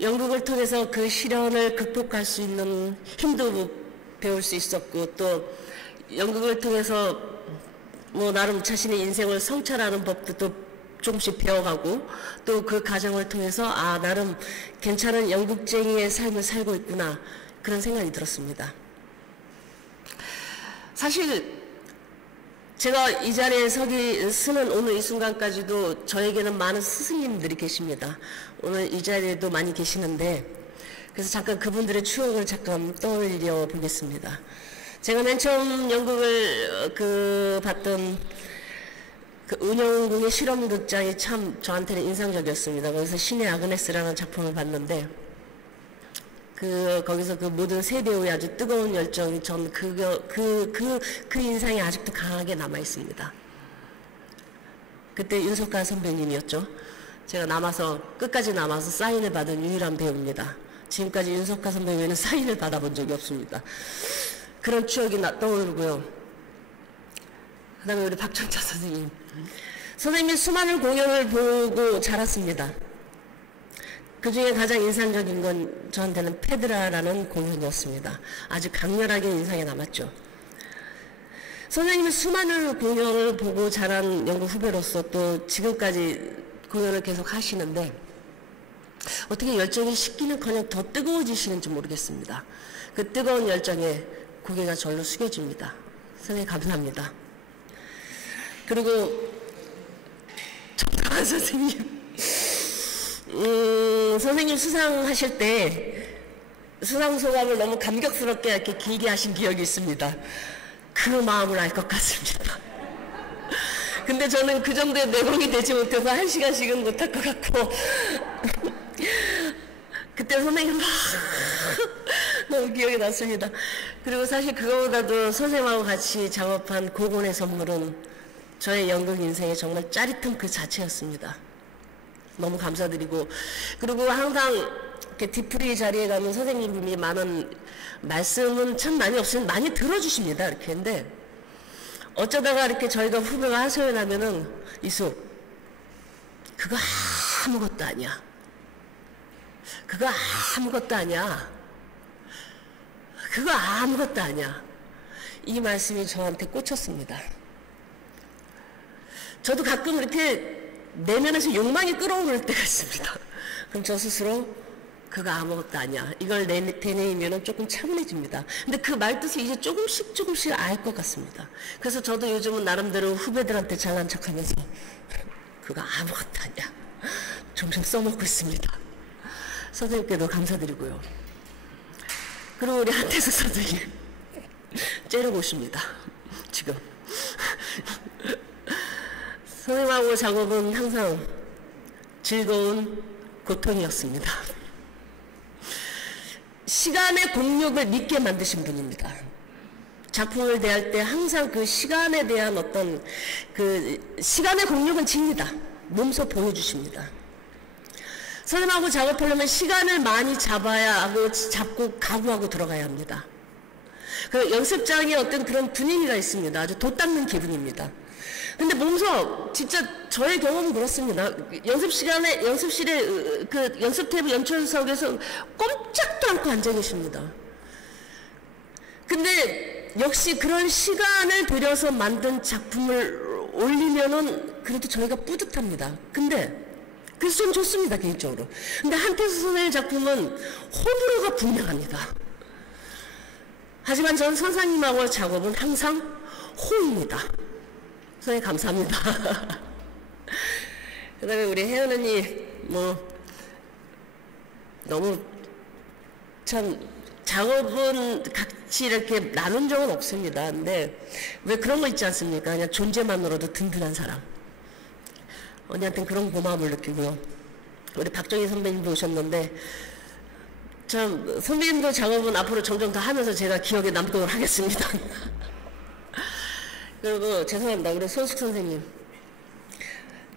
연극을 통해서 그 시련을 극복할 수 있는 힘도 배울 수 있었고 또 연극을 통해서 뭐 나름 자신의 인생을 성찰하는 법도 또 조금씩 배워가고 또 그 과정을 통해서 아 나름 괜찮은 연극쟁이의 삶을 살고 있구나 그런 생각이 들었습니다. 사실 제가 이 자리에 서는 오늘 이 순간까지도 저에게는 많은 스승님들이 계십니다. 오늘 이 자리에도 많이 계시는데 그래서 잠깐 그분들의 추억을 잠깐 떠올려 보겠습니다. 제가 맨 처음 연극을 봤던 그 은영궁의 실험극장이 참 저한테는 인상적이었습니다. 거기서 신의 아그네스라는 작품을 봤는데 거기서 그 모든 세 배우의 아주 뜨거운 열정이 전 그 인상이 아직도 강하게 남아 있습니다. 그때 윤석하 선배님이었죠. 제가 끝까지 남아서 사인을 받은 유일한 배우입니다. 지금까지 윤석하 선배 외에는 사인을 받아본 적이 없습니다. 그런 추억이 떠오르고요. 그 다음에 우리 박정자 선생님. 선생님이 수많은 공연을 보고 자랐습니다. 그 중에 가장 인상적인 건 저한테는 페드라라는 공연이었습니다. 아주 강렬하게 인상에 남았죠. 선생님은 수많은 공연을 보고 자란 연극 후배로서 또 지금까지 공연을 계속 하시는데 어떻게 열정이 식기는커녕 더 뜨거워지시는지 모르겠습니다. 그 뜨거운 열정에 고개가 절로 숙여집니다. 선생님 감사합니다. 그리고 정동환 선생님 선생님 수상하실 때 수상 소감을 너무 감격스럽게 이렇게 길게 하신 기억이 있습니다. 그 마음을 알 것 같습니다. 근데 저는 그 정도의 내공이 되지 못해서 1시간씩은 못할 것 같고 그때 선생님 너무 기억이 났습니다. 그리고 사실 그거보다도 선생님하고 같이 작업한 고곤의 선물은 저의 연극 인생에 정말 짜릿한 그 자체였습니다. 너무 감사드리고 그리고 항상 이렇게 디프리 자리에 가면 선생님이 많은 말씀은 참 많이 없으면 많이 들어주십니다. 이렇게 근데 어쩌다가 이렇게 저희가 후배가 하소연하면은 이수 그거 아무것도 아니야. 그거 아무것도 아니야. 그거 아무것도 아니야. 이 말씀이 저한테 꽂혔습니다. 저도 가끔 이렇게 내면에서 욕망이 끓어오를 때가 있습니다. 그럼 저 스스로 그거 아무것도 아니야. 이걸 되뇌이면 조금 차분해집니다. 근데 그 말뜻을 이제 조금씩 알 것 같습니다. 그래서 저도 요즘은 나름대로 후배들한테 잘난 척하면서 그거 아무것도 아니야. 점점 써먹고 있습니다. 선생님께도 감사드리고요. 그리고 우리 한태숙 선생님 째려고 오십니다. 지금. 선생님하고 작업은 항상 즐거운 고통이었습니다. 시간의 공력을 믿게 만드신 분입니다. 작품을 대할 때 항상 그 시간에 대한 어떤 그 시간의 공력은 집니다. 몸소 보여주십니다. 선생님하고 작업하려면 시간을 많이 잡고 각오하고 들어가야 합니다. 그 연습장에 어떤 그런 분위기가 있습니다. 아주 돛닦는 기분입니다. 근데 몸소 진짜 저의 경험은 그렇습니다. 연습실에 그 연습 테이블 연출석에서 꼼짝도 않고 앉아 계십니다. 근데 역시 그런 시간을 들여서 만든 작품을 올리면은 그래도 저희가 뿌듯합니다. 근데 그래서 좀 좋습니다, 개인적으로. 근데 한태수 선생님 작품은 호불호가 분명합니다. 하지만 전 선생님하고 작업은 항상 호입니다. 선생님 감사합니다. 그다음에 우리 혜연 언니 뭐 너무 참 작업은 같이 이렇게 나눈 적은 없습니다. 근데 왜 그런 거 있지 않습니까? 그냥 존재만으로도 든든한 사람. 언니한테는 그런 고마움을 느끼고요. 우리 박정희 선배님도 오셨는데 참 선배님도 작업은 앞으로 점점 더 하면서 제가 기억에 남도록 하겠습니다. 그리고 죄송합니다. 우리 손숙 선생님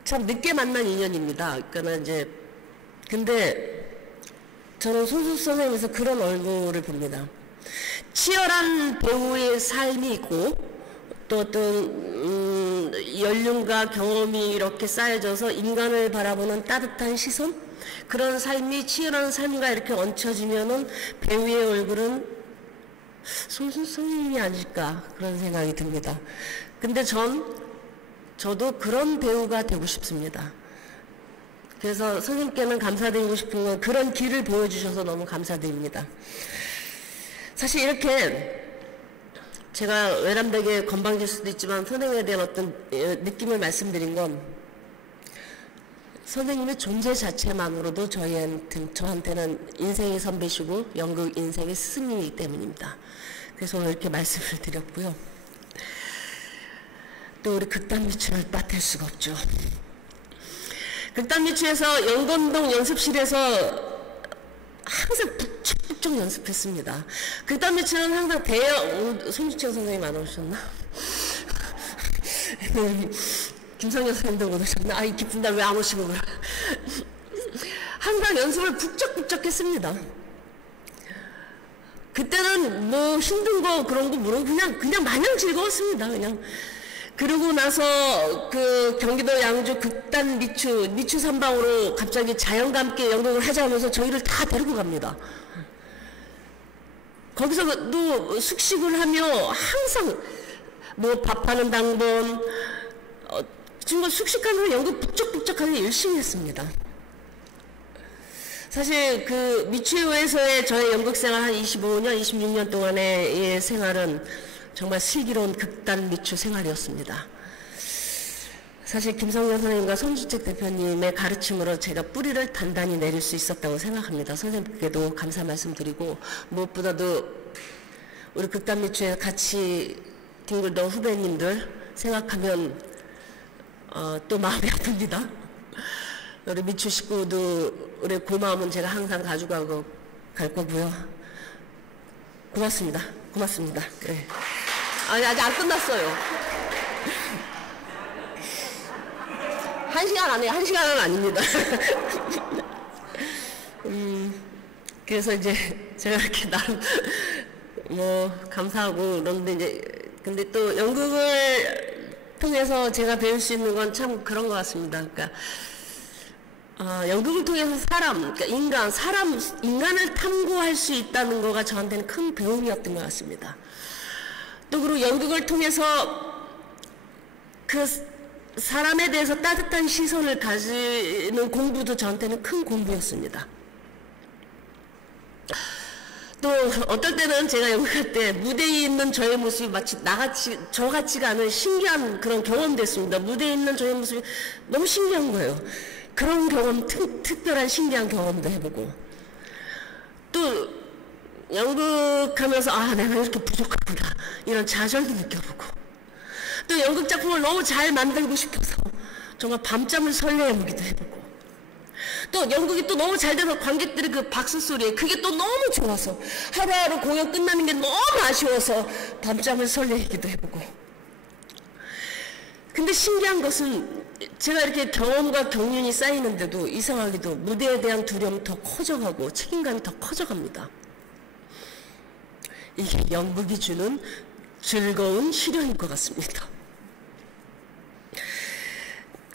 참 늦게 만난 인연입니다. 그러니까 이제 근데 저는 손숙 선생님에서 그런 얼굴을 봅니다. 치열한 배우의 삶이 있고 또 어떤 연륜과 경험이 이렇게 쌓여져서 인간을 바라보는 따뜻한 시선, 그런 삶이 치열한 삶과 이렇게 얹혀지면은 배우의 얼굴은 손숙 선생님이 아닐까 그런 생각이 듭니다. 근데 저도 그런 배우가 되고 싶습니다. 그래서 선생님께는 감사드리고 싶은 건 그런 길을 보여주셔서 너무 감사드립니다. 사실 이렇게 제가 외람되게 건방질 수도 있지만 선생님에 대한 어떤 느낌을 말씀드린 건 선생님의 존재 자체만으로도 저한테는 인생의 선배시고 연극 인생의 스승님이기 때문입니다. 그래서 오늘 이렇게 말씀을 드렸고요. 또 우리 극단미추를 빠뜨릴 수가 없죠. 극단미추에서 영건동 연습실에서 항상 북적북적 연습했습니다. 극단미추는 항상 손주채 선생님 안 오셨나? 김성현 선생님도 못 오셨나? 아이 기쁜 날 왜 안 오시고 그래. 항상 연습을 북적북적 했습니다. 그때는 뭐 힘든 거 그런 거 모르고 그냥 마냥 즐거웠습니다. 그냥. 그러고 나서 그 경기도 양주 극단 미추 삼방으로 갑자기 자연과 함께 연극을 하자면서 저희를 다 데리고 갑니다. 거기서도 숙식을 하며 항상 뭐 밥하는 당번 정말 숙식하면서 연극 북적북적하게 열심히 했습니다. 사실 그 미추에서의 저의 연극 생활 한 25년, 26년 동안의 생활은 정말 슬기로운 극단 미추 생활이었습니다. 사실 김성현 선생님과 손주책 대표님의 가르침으로 제가 뿌리를 단단히 내릴 수 있었다고 생각합니다. 선생님께도 감사 말씀드리고 무엇보다도 우리 극단 미추에 같이 뒹굴던 후배님들 생각하면 또 마음이 아픕니다. 우리 미추 식구들의 고마움은 제가 항상 가져가고 갈 거고요. 고맙습니다. 고맙습니다. 네. 아니, 아직 안 끝났어요. 1시간 안에 1시간은 아닙니다. 그래서 이제 제가 이렇게 나름 뭐 감사하고 그런데 이제 근데 또 연극을 통해서 제가 배울 수 있는 건 참 그런 것 같습니다. 그러니까 연극을 통해서 그러니까 인간을 탐구할 수 있다는 거가 저한테는 큰 배움이었던 것 같습니다. 또 그리고 연극을 통해서 그 사람에 대해서 따뜻한 시선을 가지는 공부도 저한테는 큰 공부였습니다. 또 어떨 때는 제가 연극할 때 무대에 있는 저의 모습이 마치 저같지가 않은 신기한 그런 경험도 했습니다. 무대에 있는 저의 모습이 너무 신기한 거예요. 그런 경험, 특별한 신기한 경험도 해보고 또 연극하면서 내가 이렇게 부족하구나 이런 좌절도 느껴보고 또 연극 작품을 너무 잘 만들고 싶어서 정말 밤잠을 설레보기도 해보고 또 연극이 또 너무 잘 돼서 관객들의 그 박수 소리에 그게 또 너무 좋아서 하루하루 공연 끝나는 게 너무 아쉬워서 밤잠을 설레기도 해보고 근데 신기한 것은 제가 이렇게 경험과 경륜이 쌓이는데도 이상하게도 무대에 대한 두려움이 더 커져가고 책임감이 더 커져갑니다. 이게 연극이 주는 즐거운 시련인 것 같습니다.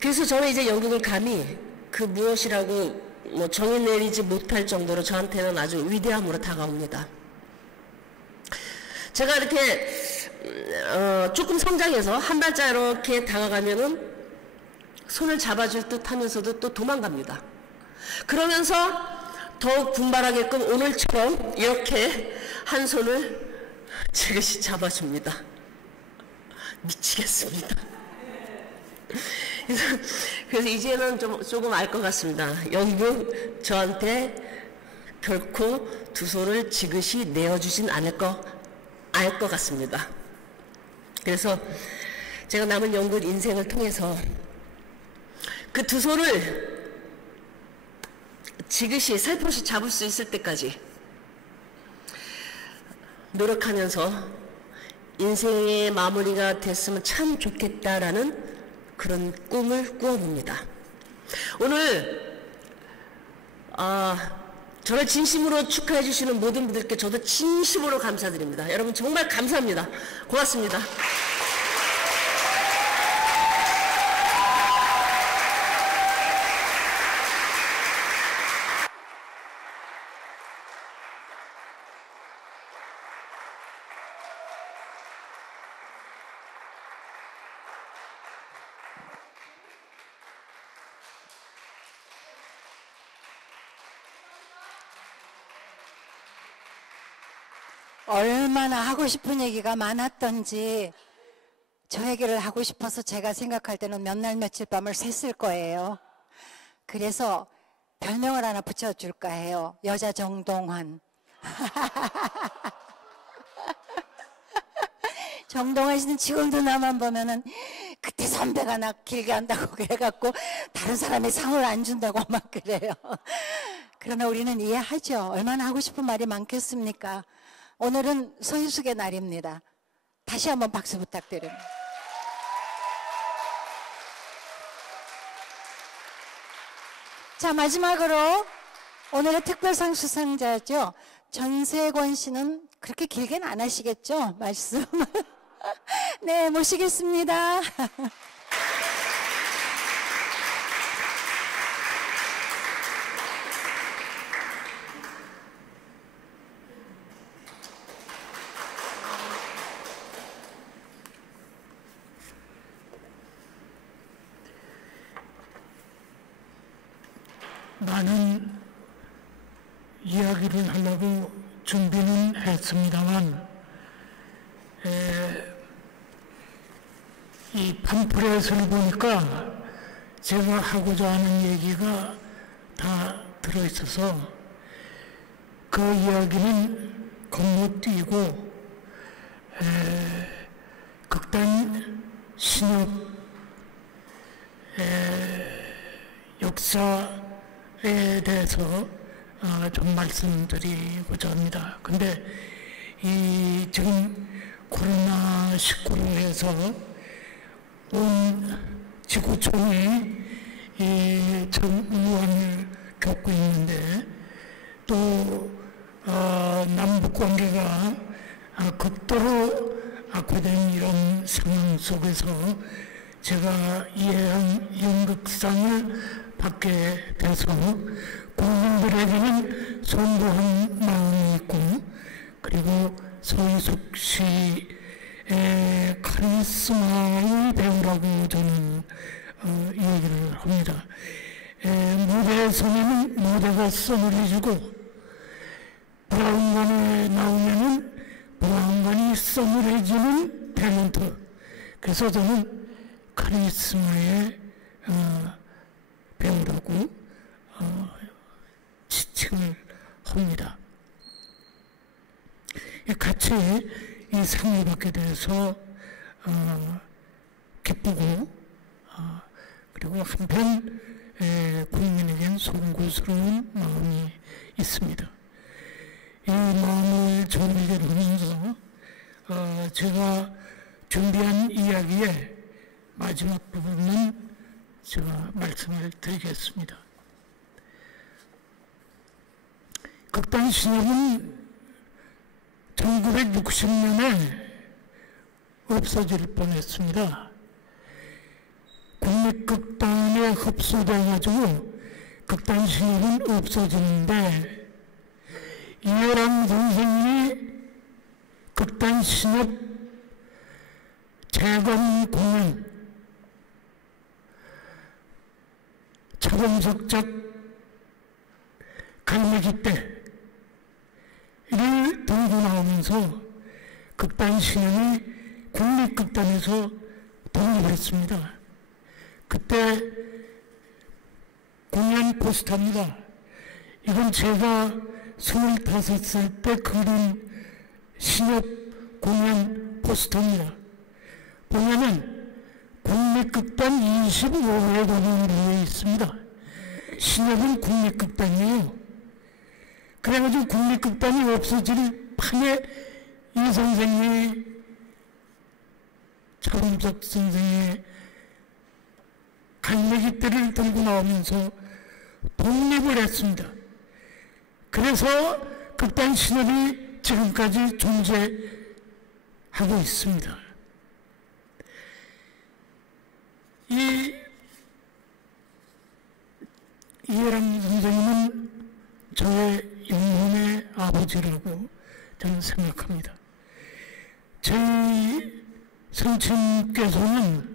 그래서 저는 이제 연극을 감히 그 무엇이라고 뭐 정의 내리지 못할 정도로 저한테는 아주 위대함으로 다가옵니다. 제가 이렇게 조금 성장해서 한 발짝 이렇게 다가가면은 손을 잡아줄 듯 하면서도 또 도망갑니다. 그러면서 더욱 분발하게끔 오늘처럼 이렇게 한 손을 지그시 잡아줍니다. 미치겠습니다. 그래서 이제는 조금 알 것 같습니다. 연극 저한테 결코 두 손을 지그시 내어주진 알 것 같습니다. 그래서 제가 남은 연극 인생을 통해서 그 두 손을 지그시 살포시 잡을 수 있을 때까지 노력하면서 인생의 마무리가 됐으면 참 좋겠다라는 그런 꿈을 꾸어봅니다. 오늘 저를 진심으로 축하해 주시는 모든 분들께 저도 진심으로 감사드립니다. 여러분 정말 감사합니다. 고맙습니다. 얼마나 하고 싶은 얘기가 많았던지 저 얘기를 하고 싶어서 제가 생각할 때는 몇 날 며칠 밤을 샜을 거예요. 그래서 별명을 하나 붙여줄까 해요. 여자 정동환. 정동환 씨는 지금도 나만 보면은 그때 선배가 나 길게 한다고 그래갖고 다른 사람이 상을 안 준다고 막 그래요. 그러나 우리는 이해하죠. 얼마나 하고 싶은 말이 많겠습니까? 오늘은 서희숙의 날입니다. 다시 한번 박수 부탁드립니다. 자, 마지막으로 오늘의 특별상 수상자죠. 전세권 씨는 그렇게 길게는 안 하시겠죠? 말씀. 네, 모시겠습니다. 많은 이야기를 하려고 준비는 했습니다만 이 팜플렛을 보니까 제가 하고자 하는 얘기가 다 들어있어서 그 이야기는 건너뛰고 극단 신협 역사에 대해서 좀 말씀드리고자 합니다. 근데 이 지금 코로나19로 해서 온 지구촌이 참 우환을 겪고 있는데 또 남북 관계가 극도로 악화된 이런 상황 속에서 제가 이해한 연극상을 받게 돼서 국민들에게는 송구한 마음이 있고 그리고 서희숙 씨의 카리스마의 배우라고 저는 이야기를 합니다. 무대에 서면 무대가 서늘해지고 브라운관에 나오면은 브라운관이 서늘해지는 탤런트. 그래서 저는 카리스마의 배우라고 지칭을 합니다. 같이 이 상을 받게 돼서 기쁘고 그리고 한편 국민에겐 송구스러운 마음이 있습니다. 이 마음을 정리를 하면서 제가 준비한 이야기의 마지막 부분은 제가 말씀을 드리겠습니다. 극단 신협은 1960년에 없어질 뻔했습니다. 국립극단에 흡수돼가지고 극단 신협은 없어지는데 이해랑 선생님이 극단 신협 재건 공연 차범석작 갈매기 때를 들고 나오면서 극단 신협이 국립극단에서 독립했습니다. 그때 공연 포스터입니다. 이건 제가 25살 때 그린 신협 공연 포스터입니다. 보면은 국립극단 25회 공연으로 되어 있습니다. 신협은 국립극단이에요. 그래가지고 국립극단이 없어질 판에 이 선생님이, 차범석 선생의 갈매기떼를 들고 나오면서 독립을 했습니다. 그래서 극단 신협이 지금까지 존재하고 있습니다. 이해랑 선생님은 저의 영혼의 아버지라고 저는 생각합니다. 저희 성친께서는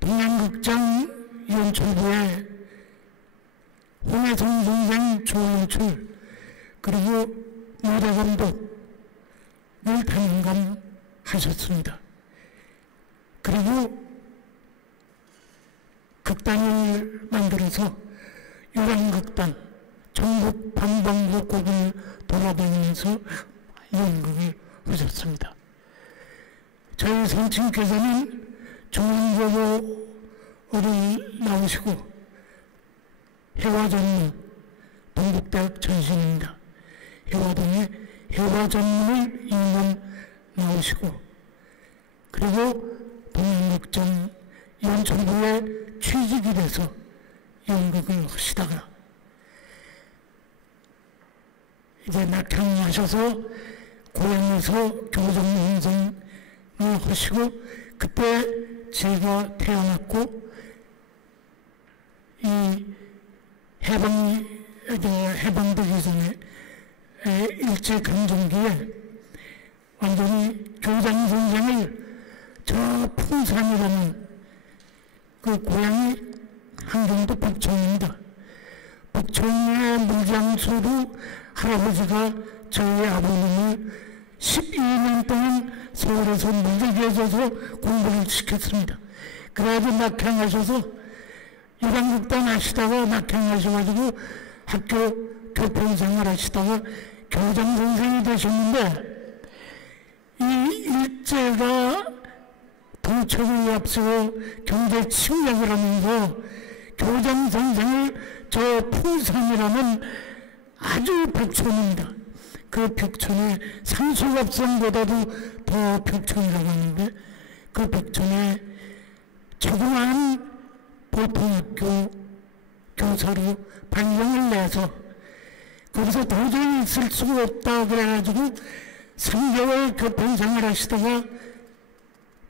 동양극장 연출부에 홍혜성 선생, 조연출, 그리고 노래감독을 담당하셨습니다. 그리고 극단을 만들어서 유랑극단, 전국 방방곡곡을 돌아다니면서 연극을 하셨습니다. 저희 성친께서는 중앙고고를 나오시고 해화전문, 동국대학 전신입니다. 해화동에 해화전문을 2년 나오시고, 그리고 동양극장 연출부에 취직이 돼서 연극을 하시다가 이제 낙향하셔서 고향에서 교정선생을 하시고, 그때 제가 태어났고, 이 해방되기 전에 일제강점기에 완전히 교장 선생을 저 풍산이라는 그 고향이 한경도 북촌입니다. 북촌의 물장소로 할아버지가 저희 아버님을 12년 동안 서울에서 물들게 해줘서 공부를 시켰습니다. 그래가지고 낙향하셔서 유랑극단 하시다가 낙향하셔가지고 학교 교편생활 하시다가 교장 선생이 되셨는데, 이 일제가 동척을 앞세워 경제 침략을 하면서 교장 선생을 저 풍산이라는 아주 벽촌입니다. 그 벽촌에 상수갑산보다도 더 벽촌이라고 하는데, 그 벽촌에 조그마한 보통학교 교사로 발령을 내서 거기서 도저히 있을 수가 없다 그래가지고 3개월 교편생활 하시다가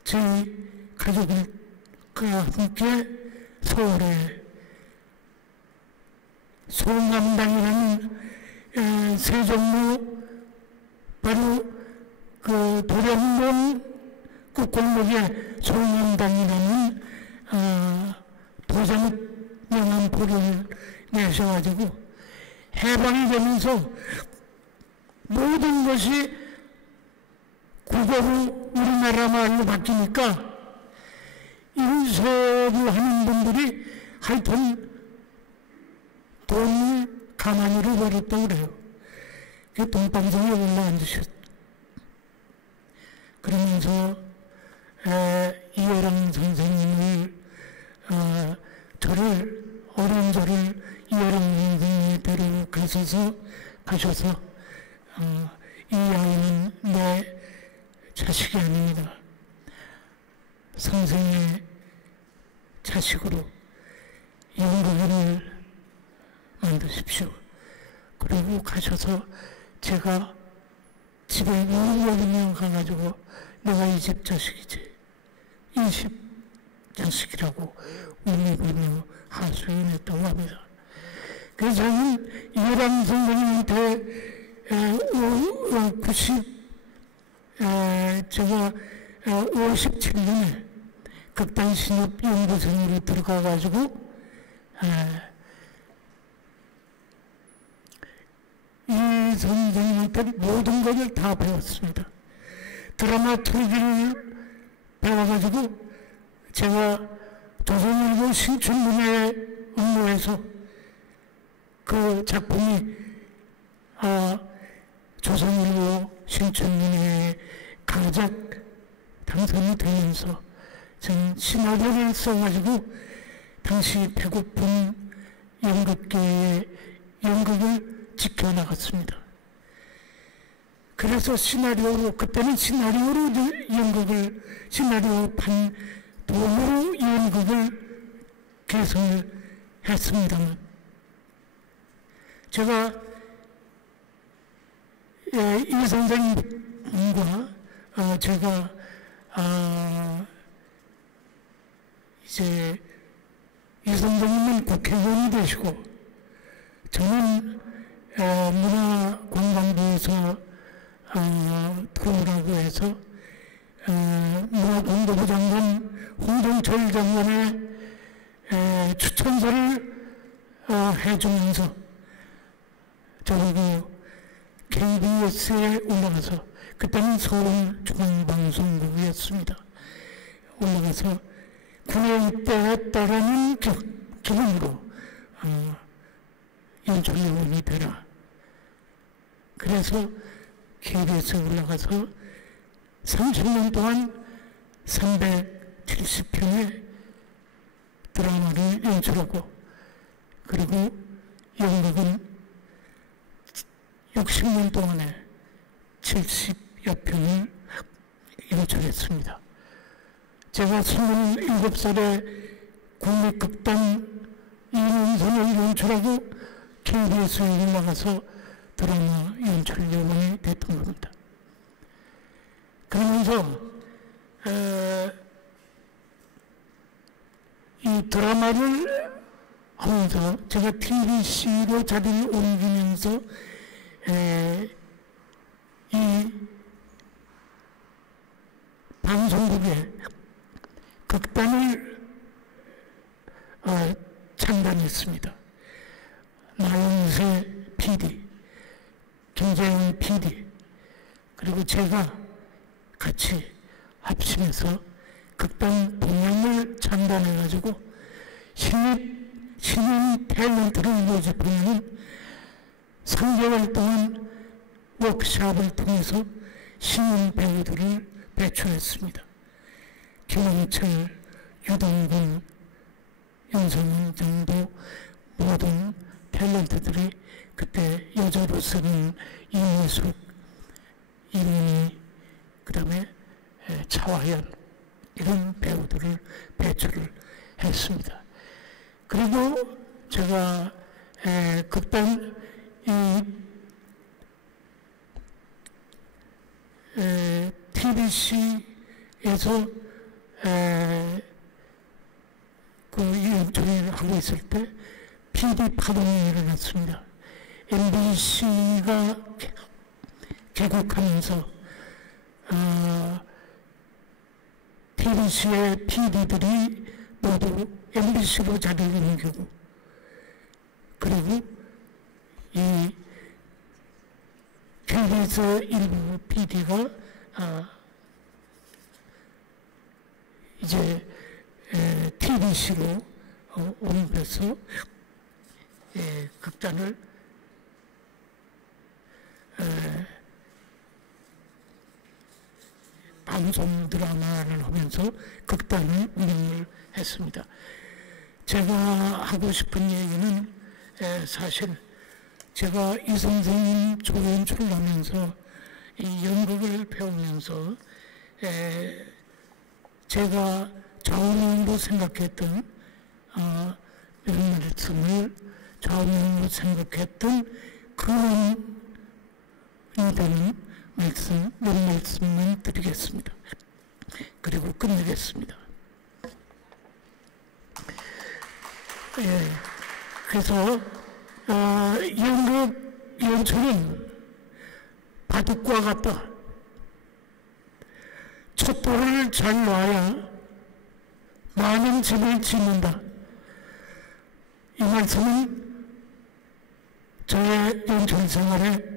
저희 가족과 함께 서울에 송암당이라는 세종로 바로 그 도량동 끝골목에 송암당이라는 도장명함포를 내셔가지고 해방이 되면서 모든 것이 국어로 우리나라 말로 바뀌니까 인쇄를 하는 분들이 하여튼 돈을 가만히로 버렸다고 그래요. 그 돈방송에 올라앉으셨. 그러면서 이해랑 선생님을 어린 저를 이해랑 선생님이 데려가셔서 이 아이는 내 자식이 아닙니다. 선생의 자식으로 연극을 만드십시오. 그리고 가셔서 제가 집에 6명 가가지고 내가 이 집 자식이지, 이 집 자식이라고 울리며 하소연했다고 합니다. 그래서 저는 이해랑 선생님한테 제가 57년에 극단신협 연구생으로 들어가가지고 이 선생님한테 모든 것을 다 배웠습니다. 드라마turgi를 배워가지고 제가 조선일보 신춘문예 업무에서 그 작품이 조선일보 신춘문예 가작 당선이 되면서 저는 시나리오를 써가지고 당시 배고픈 연극계의 연극을 지켜나갔습니다. 그래서 그때는 시나리오로 연극을, 시나리오판 도구로 연극을 개성을 했습니다만, 제가 이 선생님과 제가 이제 이 선생님은 국회의원이 되시고 저는 문화관광부에서 들어오라고 해서 문화공보부 장관 홍정철 장관의 추천서를 해주면서 저하고 KBS에 올라가서, 그때는 서울중앙방송국이었습니다. 올라가서 군에 입대했다라는 기념으로 연출위원이 되라. 그래서 KBS에 올라가서 30년 동안 370편의 드라마를 연출하고, 그리고 연극은 60년 동안에 70여 편을 연출했습니다. 제가 27살에 국립극단 이문선을 연출하고 KBS에 올라가서 드라마 연출위원이 됐던 겁니다. 그러면서 이 드라마를 하면서 제가 TBC로 자리를 옮기면서 이 방송국에 극단을 창단했습니다. 나영세 PD, 김재영 PD, 그리고 제가 같이 합심해서 극단 동맹을 창단해가지고 신인 탤런트를 모집하는 3개월 동안 워크숍을 통해서 신인 배우들을 배출했습니다. 김홍철, 유동근, 윤성인 정도 모든 탤런트들이 그때 여자로서는 이미숙, 이민희, 그 다음에 차화연, 이런 배우들을 배출을 했습니다. 그리고 제가 극단 TBC에서 그 연출을 하고 있을 때 PD 파동이 일어났습니다. MBC가 개국하면서 TBC의 PD들이 모두 MBC로 자리를 옮기고, 그리고 이 KBS 일부 PD가 이제 TBC로 옮겨서 극단을 방송 드라마를 하면서 극단을 운영을 했습니다. 제가 하고 싶은 얘기는 사실 제가 이 선생님 조연출을 하면서 이 연극을 배우면서 제가 좌우명으로 생각했던 몇 말씀을 좌우명으로 생각했던 그런 되는 말씀, 몇 말씀만 드리겠습니다. 그리고 끝내겠습니다. 그래서 연극 연출은 바둑과 같다. 촛불을 잘 놔야 많은 집을 짓는다. 이 말씀은 저의 연출 생활에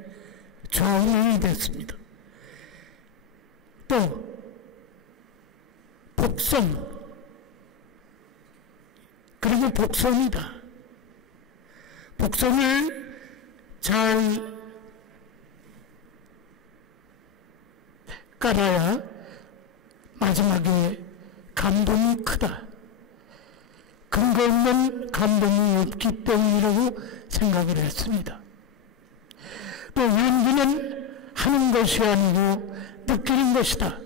좌우명이 됐습니다. 또 복선, 그리고 복선이다. 복선을 잘 깔아야 마지막에 감동이 크다. 근거 없는 감동이 없기 때문이라고 생각을 했습니다. 또 연기는 하는 것이 아니고 느끼는 것이다.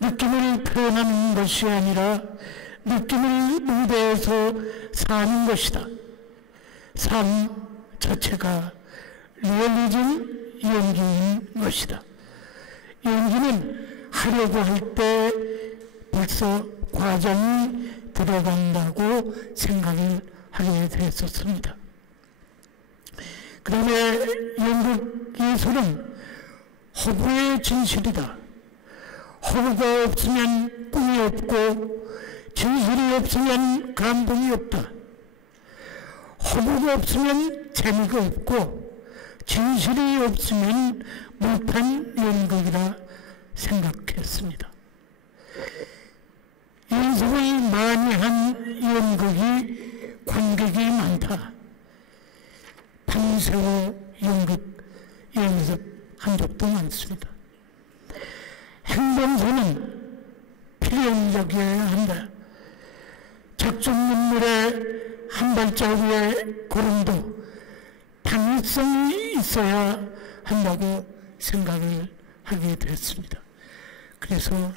느낌을 표현하는 것이 아니라 느낌을 무대에서 사는 것이다. 삶 자체가 리얼리즘 연기인 것이다. 연기는 하려고 할 때 벌써 과정이 들어간다고 생각을 하게 됐었습니다. 그 다음에 연극 예술은 허구의 진실이다. 허구가 없으면 꿈이 없고 진실이 없으면 감동이 없다. 허구가 없으면 재미가 없고 진실이 없으면 못한 연극이라 생각했습니다. 연습을 많이 한 연극이 관객이 많다. 밤새워 연극 연습한 적도 많습니다. 행동서는 필연적이어야 한다. 작전 눈물의 한 발자국의 걸음도 당위성이 있어야 한다고 생각을 하게 됐습니다. 그래서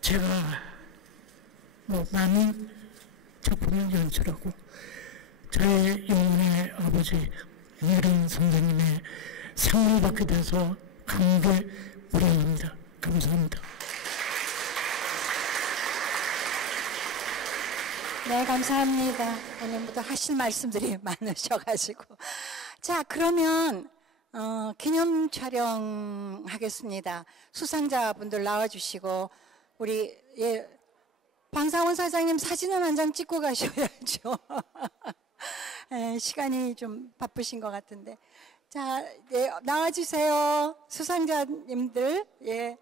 제가 많은 작품을 연출하고 저의 영혼의 아버지 윤혜린 선생님의 상을 받게 돼서 감개무량합니다. 감사합니다. 네, 감사합니다. 오늘부터 하실 말씀들이 많으셔가지고. 자, 그러면 기념 촬영하겠습니다. 수상자분들 나와주시고 우리 방상훈 사장님 사진은 한 장 찍고 가셔야죠. 시간이 좀 바쁘신 것 같은데. 자, 나와주세요. 수상자님들. 예.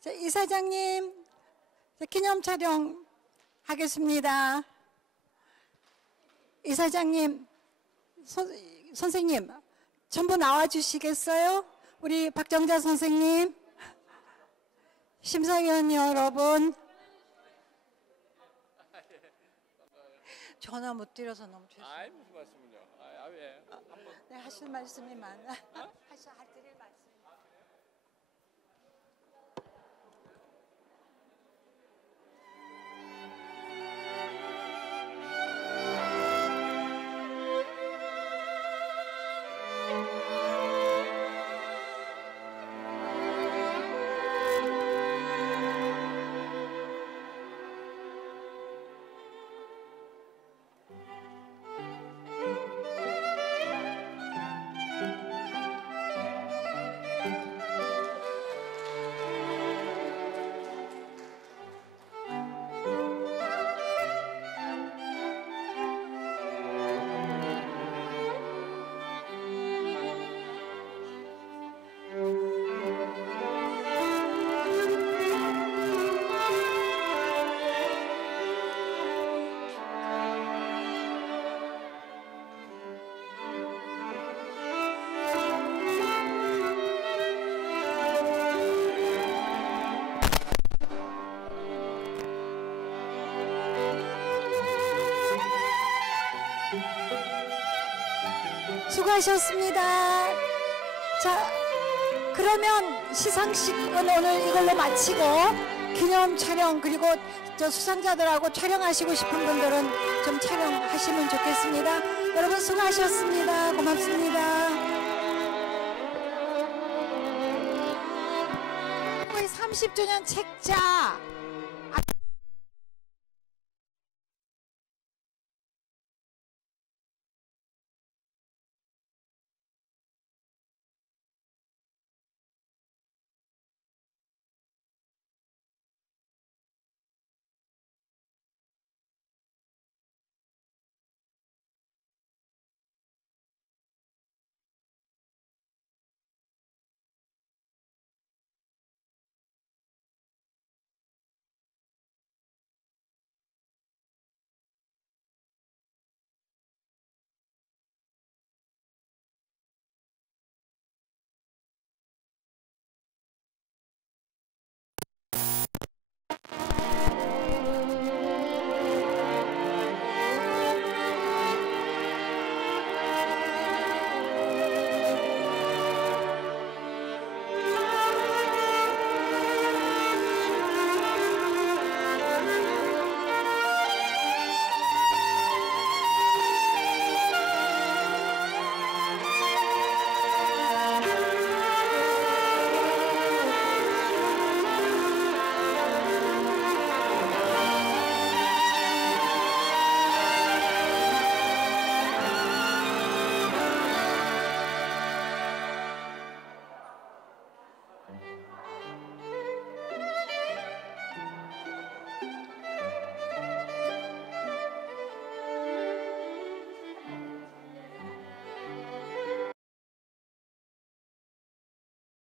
자, 이 사장님 기념 촬영 하겠습니다. 이 사장님, 선생님 전부 나와주시겠어요? 우리 박정자 선생님, 심사위원 여러분. 전화 못 드려서 너무 죄송해요. 아이 무슨 말씀이요? 왜? 네, 하실 말씀이 많아. 드릴 말씀. 수고하셨습니다. 자, 그러면 시상식은 오늘 이걸로 마치고 기념 촬영 그리고 저 수상자들하고 촬영하시고 싶은 분들은 좀 촬영하시면 좋겠습니다. 여러분 수고하셨습니다. 고맙습니다. 30주년 책자